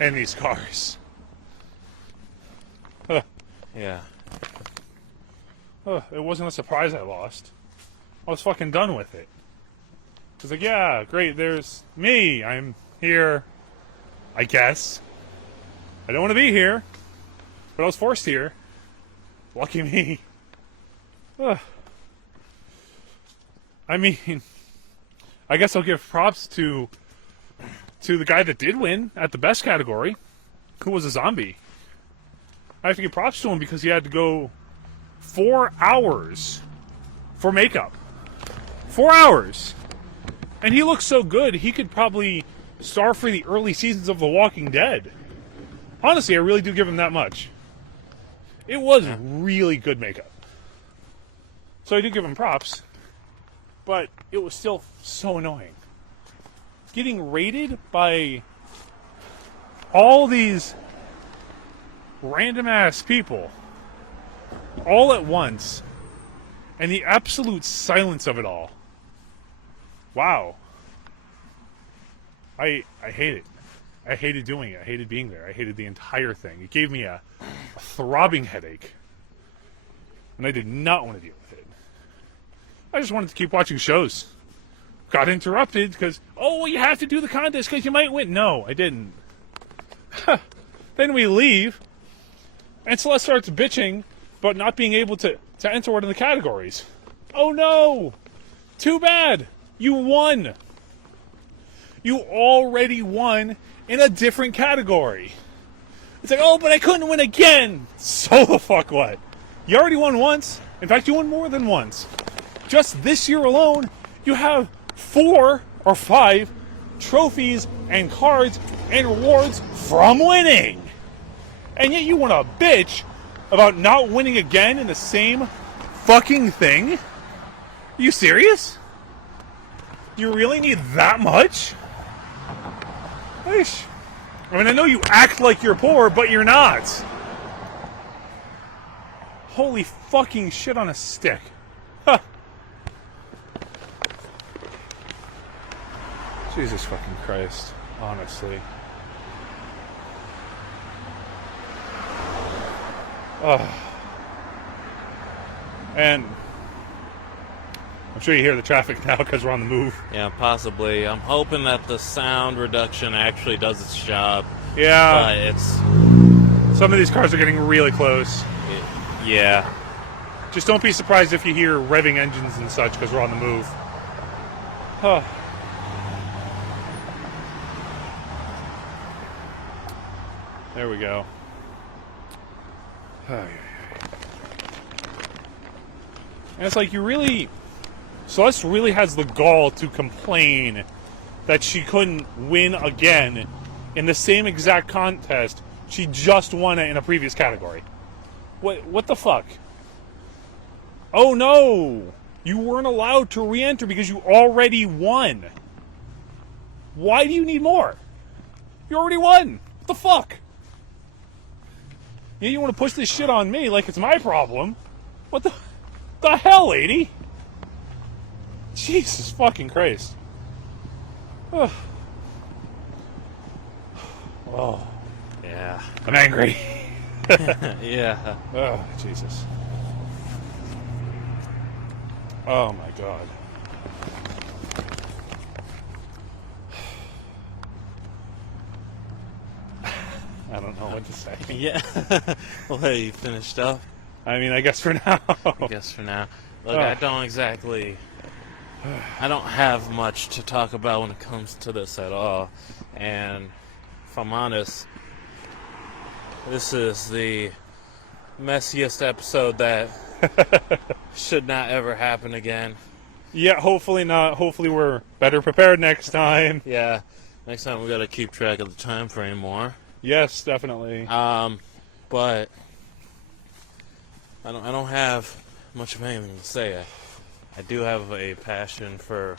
And these cars. Yeah. It wasn't a surprise I lost. I was fucking done with it. I was like, yeah, great, there's me. I'm here, I guess. I don't want to be here, but I was forced here. Lucky me. I mean, I guess I'll give props to the guy that did win at the best category, who was a zombie. I have to give props to him because he had to go 4 hours for makeup. 4 hours. And he looks so good, he could probably star for the early seasons of The Walking Dead. Honestly, I really do give him that much. It was really good makeup. So I do give him props. But it was still so annoying. Getting rated by all these random-ass people all at once, and the absolute silence of it all. Wow. I hate it. I hated doing it. I hated being there. I hated the entire thing. It gave me a throbbing headache. And I did not want to deal with it. I just wanted to keep watching shows. Got interrupted because, oh, you have to do the contest because you might win. No, I didn't. Then we leave, and Celeste starts bitching about not being able to enter one of the categories. Oh no! Too bad! You won! You already won in a different category. It's like, oh, but I couldn't win again! So the fuck what? You already won once. In fact, you won more than once. Just this year alone, you have 4 or 5 trophies and cards and rewards from winning. And yet you want to bitch about not winning again in the same fucking thing? Are you serious? You really need that much? Ish. I mean, I know you act like you're poor, but you're not. Holy fucking shit on a stick. Huh. Jesus fucking Christ. Honestly. Ugh. And I'm sure you hear the traffic now because we're on the move. Yeah, possibly. I'm hoping that the sound reduction actually does its job. Yeah. But it's... Some of these cars are getting really close. Yeah. Just don't be surprised if you hear revving engines and such because we're on the move. Huh. There we go. And it's like you really... Celeste really has the gall to complain that she couldn't win again in the same exact contest she just won it in a previous category. What the fuck? Oh no! You weren't allowed to re-enter because you already won. Why do you need more? You already won. What the fuck? Yeah, you want to push this shit on me like it's my problem? What the hell, lady? Jesus fucking Christ. Oh. Oh. Yeah. I'm angry. Yeah. Oh, Jesus. Oh my God. I don't know what to say. Yeah. Well, hey, you finished up? I mean, I guess for now. I guess for now. Look, I don't have much to talk about when it comes to this at all. And if I'm honest, this is the messiest episode that should not ever happen again. Yeah, hopefully not. Hopefully we're better prepared next time. Yeah, next time we gotta keep track of the time frame more. Yes, definitely. But I don't have much of anything to say. I do have a passion for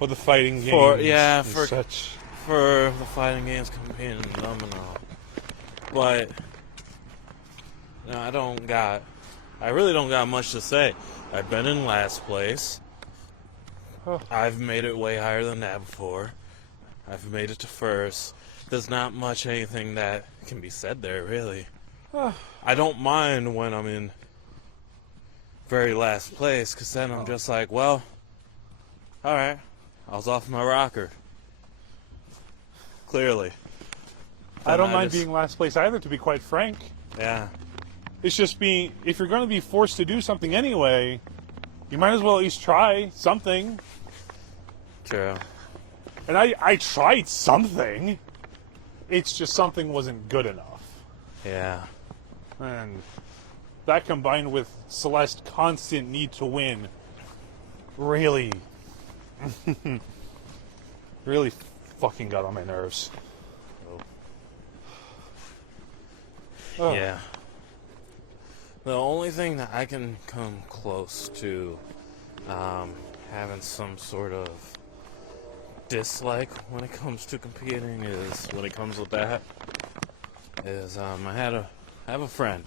the fighting games. for such. For the fighting games, competing in them and all. But no, I really don't got much to say. I've been in last place. Oh. I've made it way higher than that before. I've made it to first. There's not much anything that can be said there, really. Oh. I don't mind when I'm in very last place, because then I'm just like, well, alright, I was off my rocker. Clearly. I don't mind being last place either, to be quite frank. Yeah. It's just if you're going to be forced to do something anyway, you might as well at least try something. True. And I tried something. It's just something wasn't good enough. Yeah. And that combined with Celeste's constant need to win really, really fucking got on my nerves. Oh. Yeah. The only thing that I can come close to having some sort of dislike when it comes to competing is when it comes with that is I have a friend.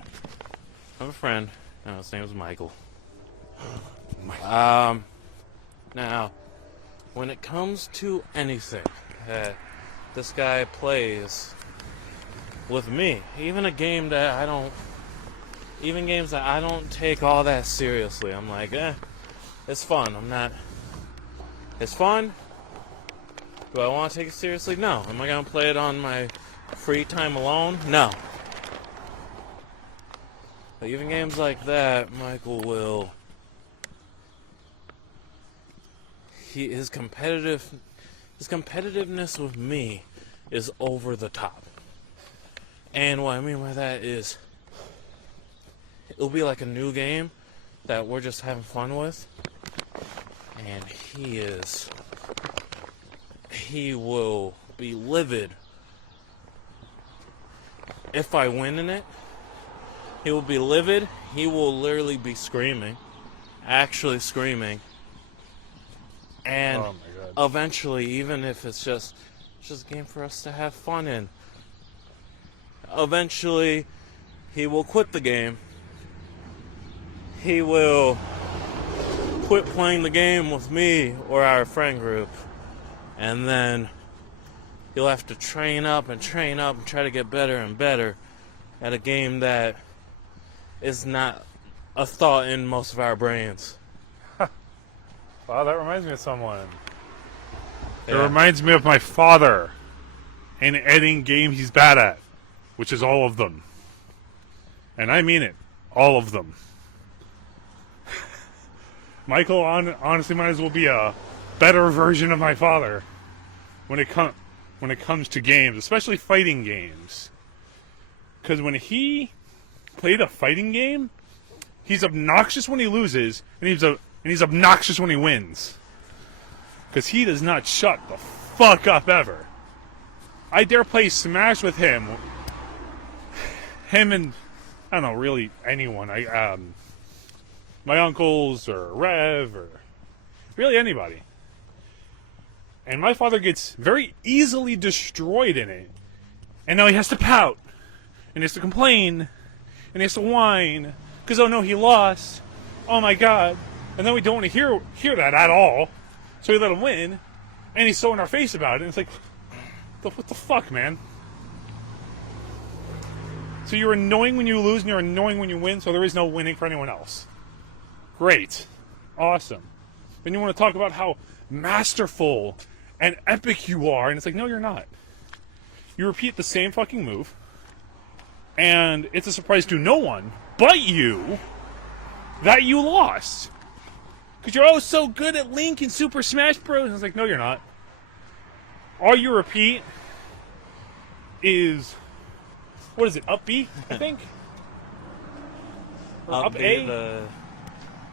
His name is Michael. Now, when it comes to anything that this guy plays with me, even games that I don't take all that seriously, I'm like, it's fun. It's fun. Do I want to take it seriously? No. Am I going to play it on my free time alone? No. But even games like that, Michael will... His competitiveness with me is over the top. And what I mean by that is, it'll be like a new game that we're just having fun with, and he will be livid if I win in it. He will be livid. He will literally be screaming, actually screaming. And oh my God. Eventually, even if it's just It's just a game for us to have fun in. Eventually, he will quit the game. He will quit playing the game with me or our friend group. And then you'll have to train up and try to get better and better at a game that is not a thought in most of our brains. Wow, that reminds me of someone. It Yeah. reminds me of my father and any game he's bad at, which is all of them. And I mean it, all of them. Michael honestly might as well be a better version of my father when it comes to games, especially fighting games. Because when he played a fighting game, he's obnoxious when he loses, and he's obnoxious when he wins. Because he does not shut the fuck up ever. I dare play Smash with him. Him and, I don't know, really anyone. My uncles or Rev or really anybody. And my father gets very easily destroyed in it. And now he has to pout. And he has to complain. And he has to whine. Because, oh no, he lost. Oh my god. And then we don't want to hear that at all. So we let him win. And he's so in our face about it. And it's like, what the fuck, man? So you're annoying when you lose and you're annoying when you win, so there is no winning for anyone else. Great. Awesome. Then you want to talk about how masterful and epic you are, and it's like, no, you're not. You repeat the same fucking move, and it's a surprise to no one but you that you lost. Because you're, oh, so good at Link in Super Smash Bros. And it's like, no, you're not. All you repeat is, what is it, up B, I think? Or up A?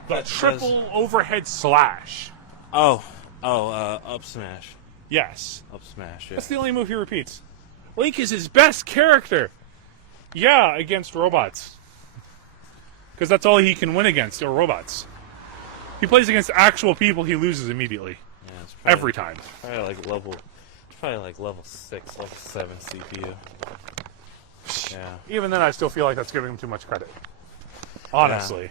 The triple overhead slash. Up smash. Yes. Up smash, yeah. That's the only move he repeats. Link is his best character. Yeah, against robots. Because that's all he can win against, are robots. He plays against actual people, he loses immediately. Yeah, it's Every time. Probably like level 6, level 7 CPU. Yeah. Even then, I still feel like that's giving him too much credit. Honestly.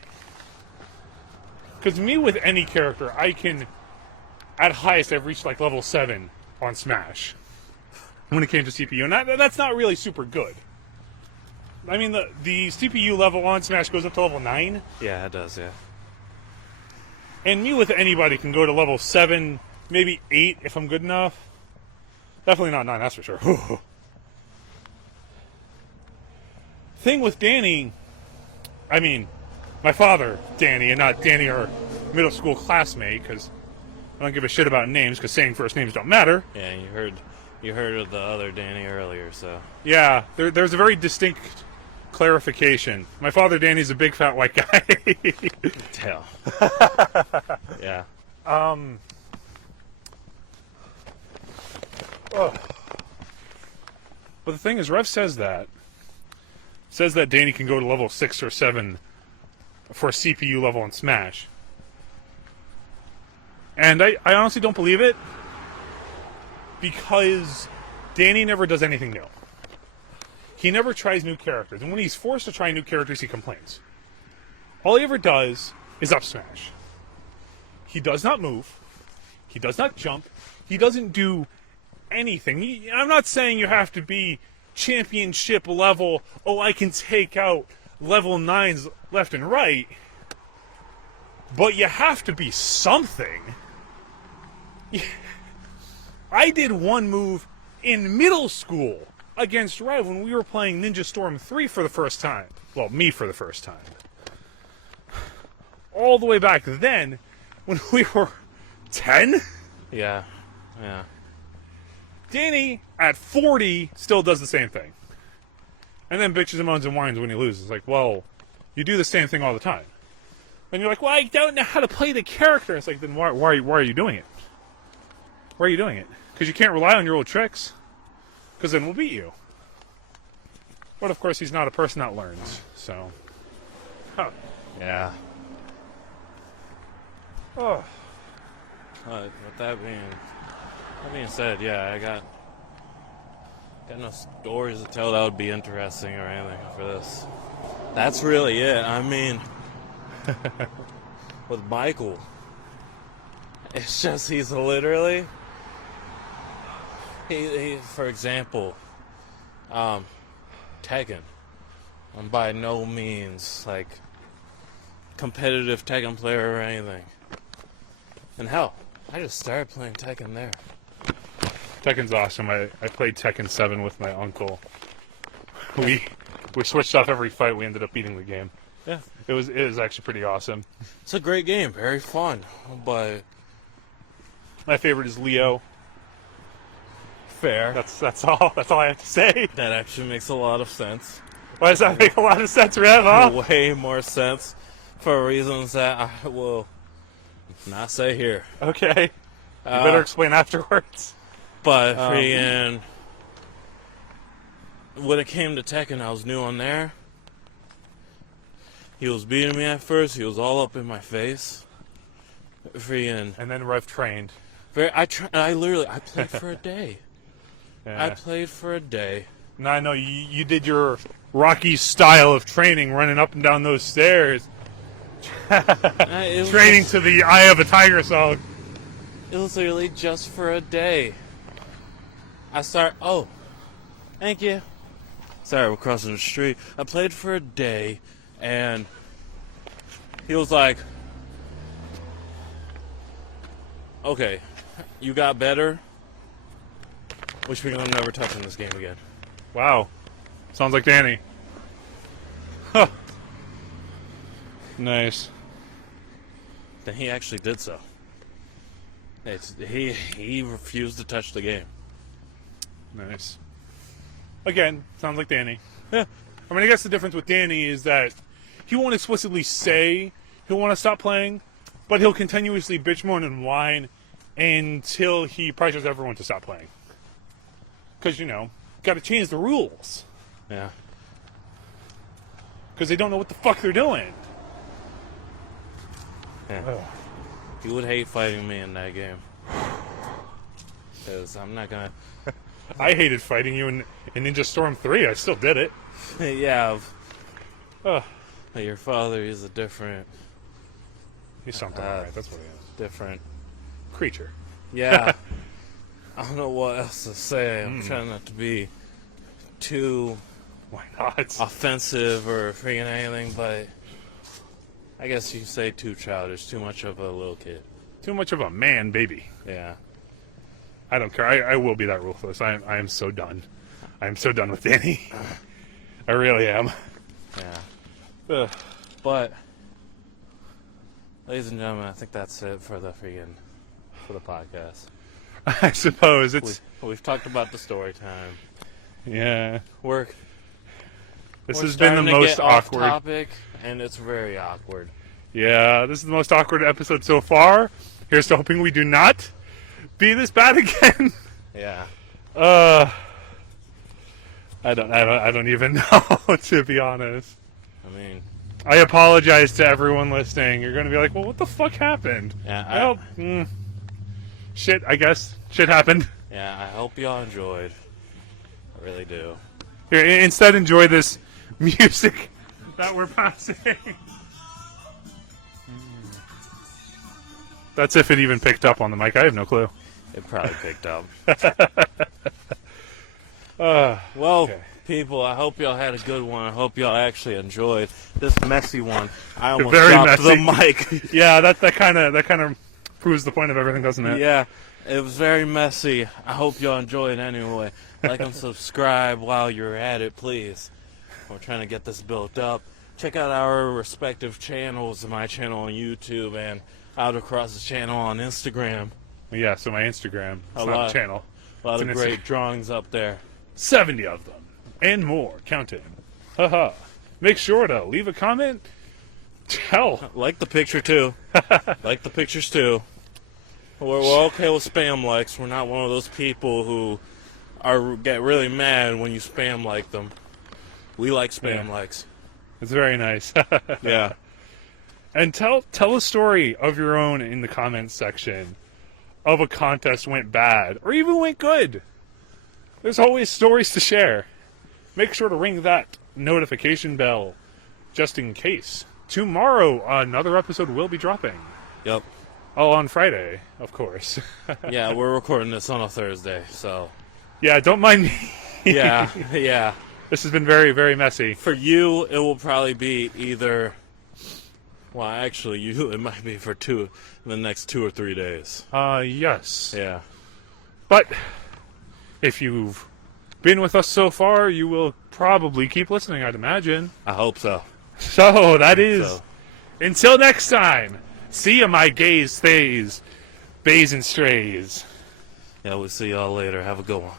Because me with any character, I can, at highest, I've reached like level 7 on Smash. When it came to CPU. And that's not really super good. I mean, the CPU level on Smash goes up to level 9. Yeah, it does, yeah. And me with anybody can go to level 7, maybe 8 if I'm good enough. Definitely not 9, that's for sure. Thing with Danny, I mean, my father, Danny, and not Danny, our middle school classmate, because I don't give a shit about names, because saying first names don't matter. Yeah, you heard of the other Danny earlier, so. Yeah, there's a very distinct clarification. My father, Danny's a big fat white guy. Tell. Yeah. But the thing is, Rev says that Danny can go to level 6 or 7 for a CPU level in Smash. And I honestly don't believe it, because Danny never does anything new. He never tries new characters, and when he's forced to try new characters, he complains. All he ever does is up smash. He does not move. He does not jump. He doesn't do anything. I'm not saying you have to be championship level, oh, I can take out level 9s left and right, but you have to be something. I did one move in middle school against Rev when we were playing Ninja Storm 3 for the first time. Well, me for the first time. All the way back then, when we were 10? Yeah. Yeah. Danny, at 40, still does the same thing. And then bitches and moans and whines when he loses. It's like, well, you do the same thing all the time. And you're like, well, I don't know how to play the character. It's like, then why are you doing it? Why are you doing it? Because you can't rely on your old tricks. Because then we'll beat you. But of course, he's not a person that learns. So, huh. Yeah. Oh. With that being said, yeah, Got no stories to tell that would be interesting or anything for this. That's really it. I mean, with Michael, it's just he's literally, he for example, Tekken. I'm by no means like competitive Tekken player or anything. And hell, I just started playing Tekken there. Tekken's awesome. I played Tekken 7 with my uncle. We switched off every fight. We ended up beating the game. Yeah. It was actually pretty awesome. It's a great game, very fun, but My favorite is Leo. fair. That's all I have to say. That actually makes a lot of sense. Why does that make a lot of sense, Rev? Huh? Way more sense for reasons that I will not say here. Okay. You better explain afterwards. But freaking, when it came to Tekken, I was new on there. He was beating me at first. He was all up in my face. Freaking, And then Rev trained. I played for a day. Yeah. I played for a day. Now I know you did your Rocky style of training, running up and down those stairs, training to the eye of a tiger song. It was literally just for a day. Oh, thank you. Sorry, we're crossing the street. I played for a day, and he was like, okay, you got better, which we're gonna never touch in this game again. Wow. Sounds like Danny. Huh. Nice. Then he actually did so. He refused to touch the game. Nice. Again, sounds like Danny. Yeah. I mean, I guess the difference with Danny is that he won't explicitly say he'll want to stop playing, but he'll continuously bitch, moan, and whine until he pressures everyone to stop playing. Because, got to change the rules. Yeah. Because they don't know what the fuck they're doing. Yeah. Ugh. He would hate fighting me in that game. Because I'm not gonna. I hated fighting you in Ninja Storm 3. I still did it. Yeah. Ugh. Your father is a different. He's something, alright. That's what he is. Different. Creature. Yeah. I don't know what else to say. I'm trying not to be too Why not? offensive or freaking anything, but I guess you could say too childish, too much of a little kid. Too much of a man, baby. Yeah. I don't care. I will be that ruthless. I am so done. I am so done with Danny. I really am. Yeah. Ugh. But, ladies and gentlemen, I think that's it for the podcast. I suppose it's. We've talked about the story time. Yeah. This has been the most awkward. Off topic, and it's very awkward. Yeah, this is the most awkward episode so far. Here's to hoping we do not be this bad again. Yeah. I don't even know, to be honest. I mean, I apologize to everyone listening. You're going to be like, well, what the fuck happened? yeah. Shit, I guess. Shit happened. Yeah, I hope y'all enjoyed. I really do. Here, instead, enjoy this music that we're passing. That's if it even picked up on the mic. I have no clue. It probably picked up. Well, Okay. People, I hope y'all had a good one. I hope y'all actually enjoyed this messy one. I almost Very dropped messy. the mic. yeah, that kind of proves the point of everything, doesn't it? Yeah, it was very messy. I hope y'all enjoy it anyway. Like and subscribe while you're at it, please. We're trying to get this built up. Check out our respective channels, my channel on YouTube and Out Across's channel on Instagram. Yeah, so my Instagram. It's A not lot. a channel. A lot It's of an great drawings up there. 70 of them. And more. Counting. Haha. Make sure to leave a comment. Hell. Like the picture too. Like the pictures too. We're okay with spam likes. We're not one of those people who get really mad when you spam like them. We like spam Yeah. likes. It's very nice. Yeah. And tell a story of your own in the comments section of a contest went bad or even went good. there's always stories to share. Make sure to ring that notification bell just in case. Tomorrow, another episode will be dropping. Yep. Oh, on Friday, of course. Yeah, we're recording this on a Thursday, so. Yeah, don't mind me. Yeah, yeah. This has been very, very messy. For you, it will probably be either. Well, actually, it might be for the next 2 or 3 days. Yes. Yeah. But if you've been with us so far, you will probably keep listening, I'd imagine. I hope so. So, that is... So. Until next time, see ya, my gays, stays, bays and strays. Yeah, we'll see y'all later. Have a good one.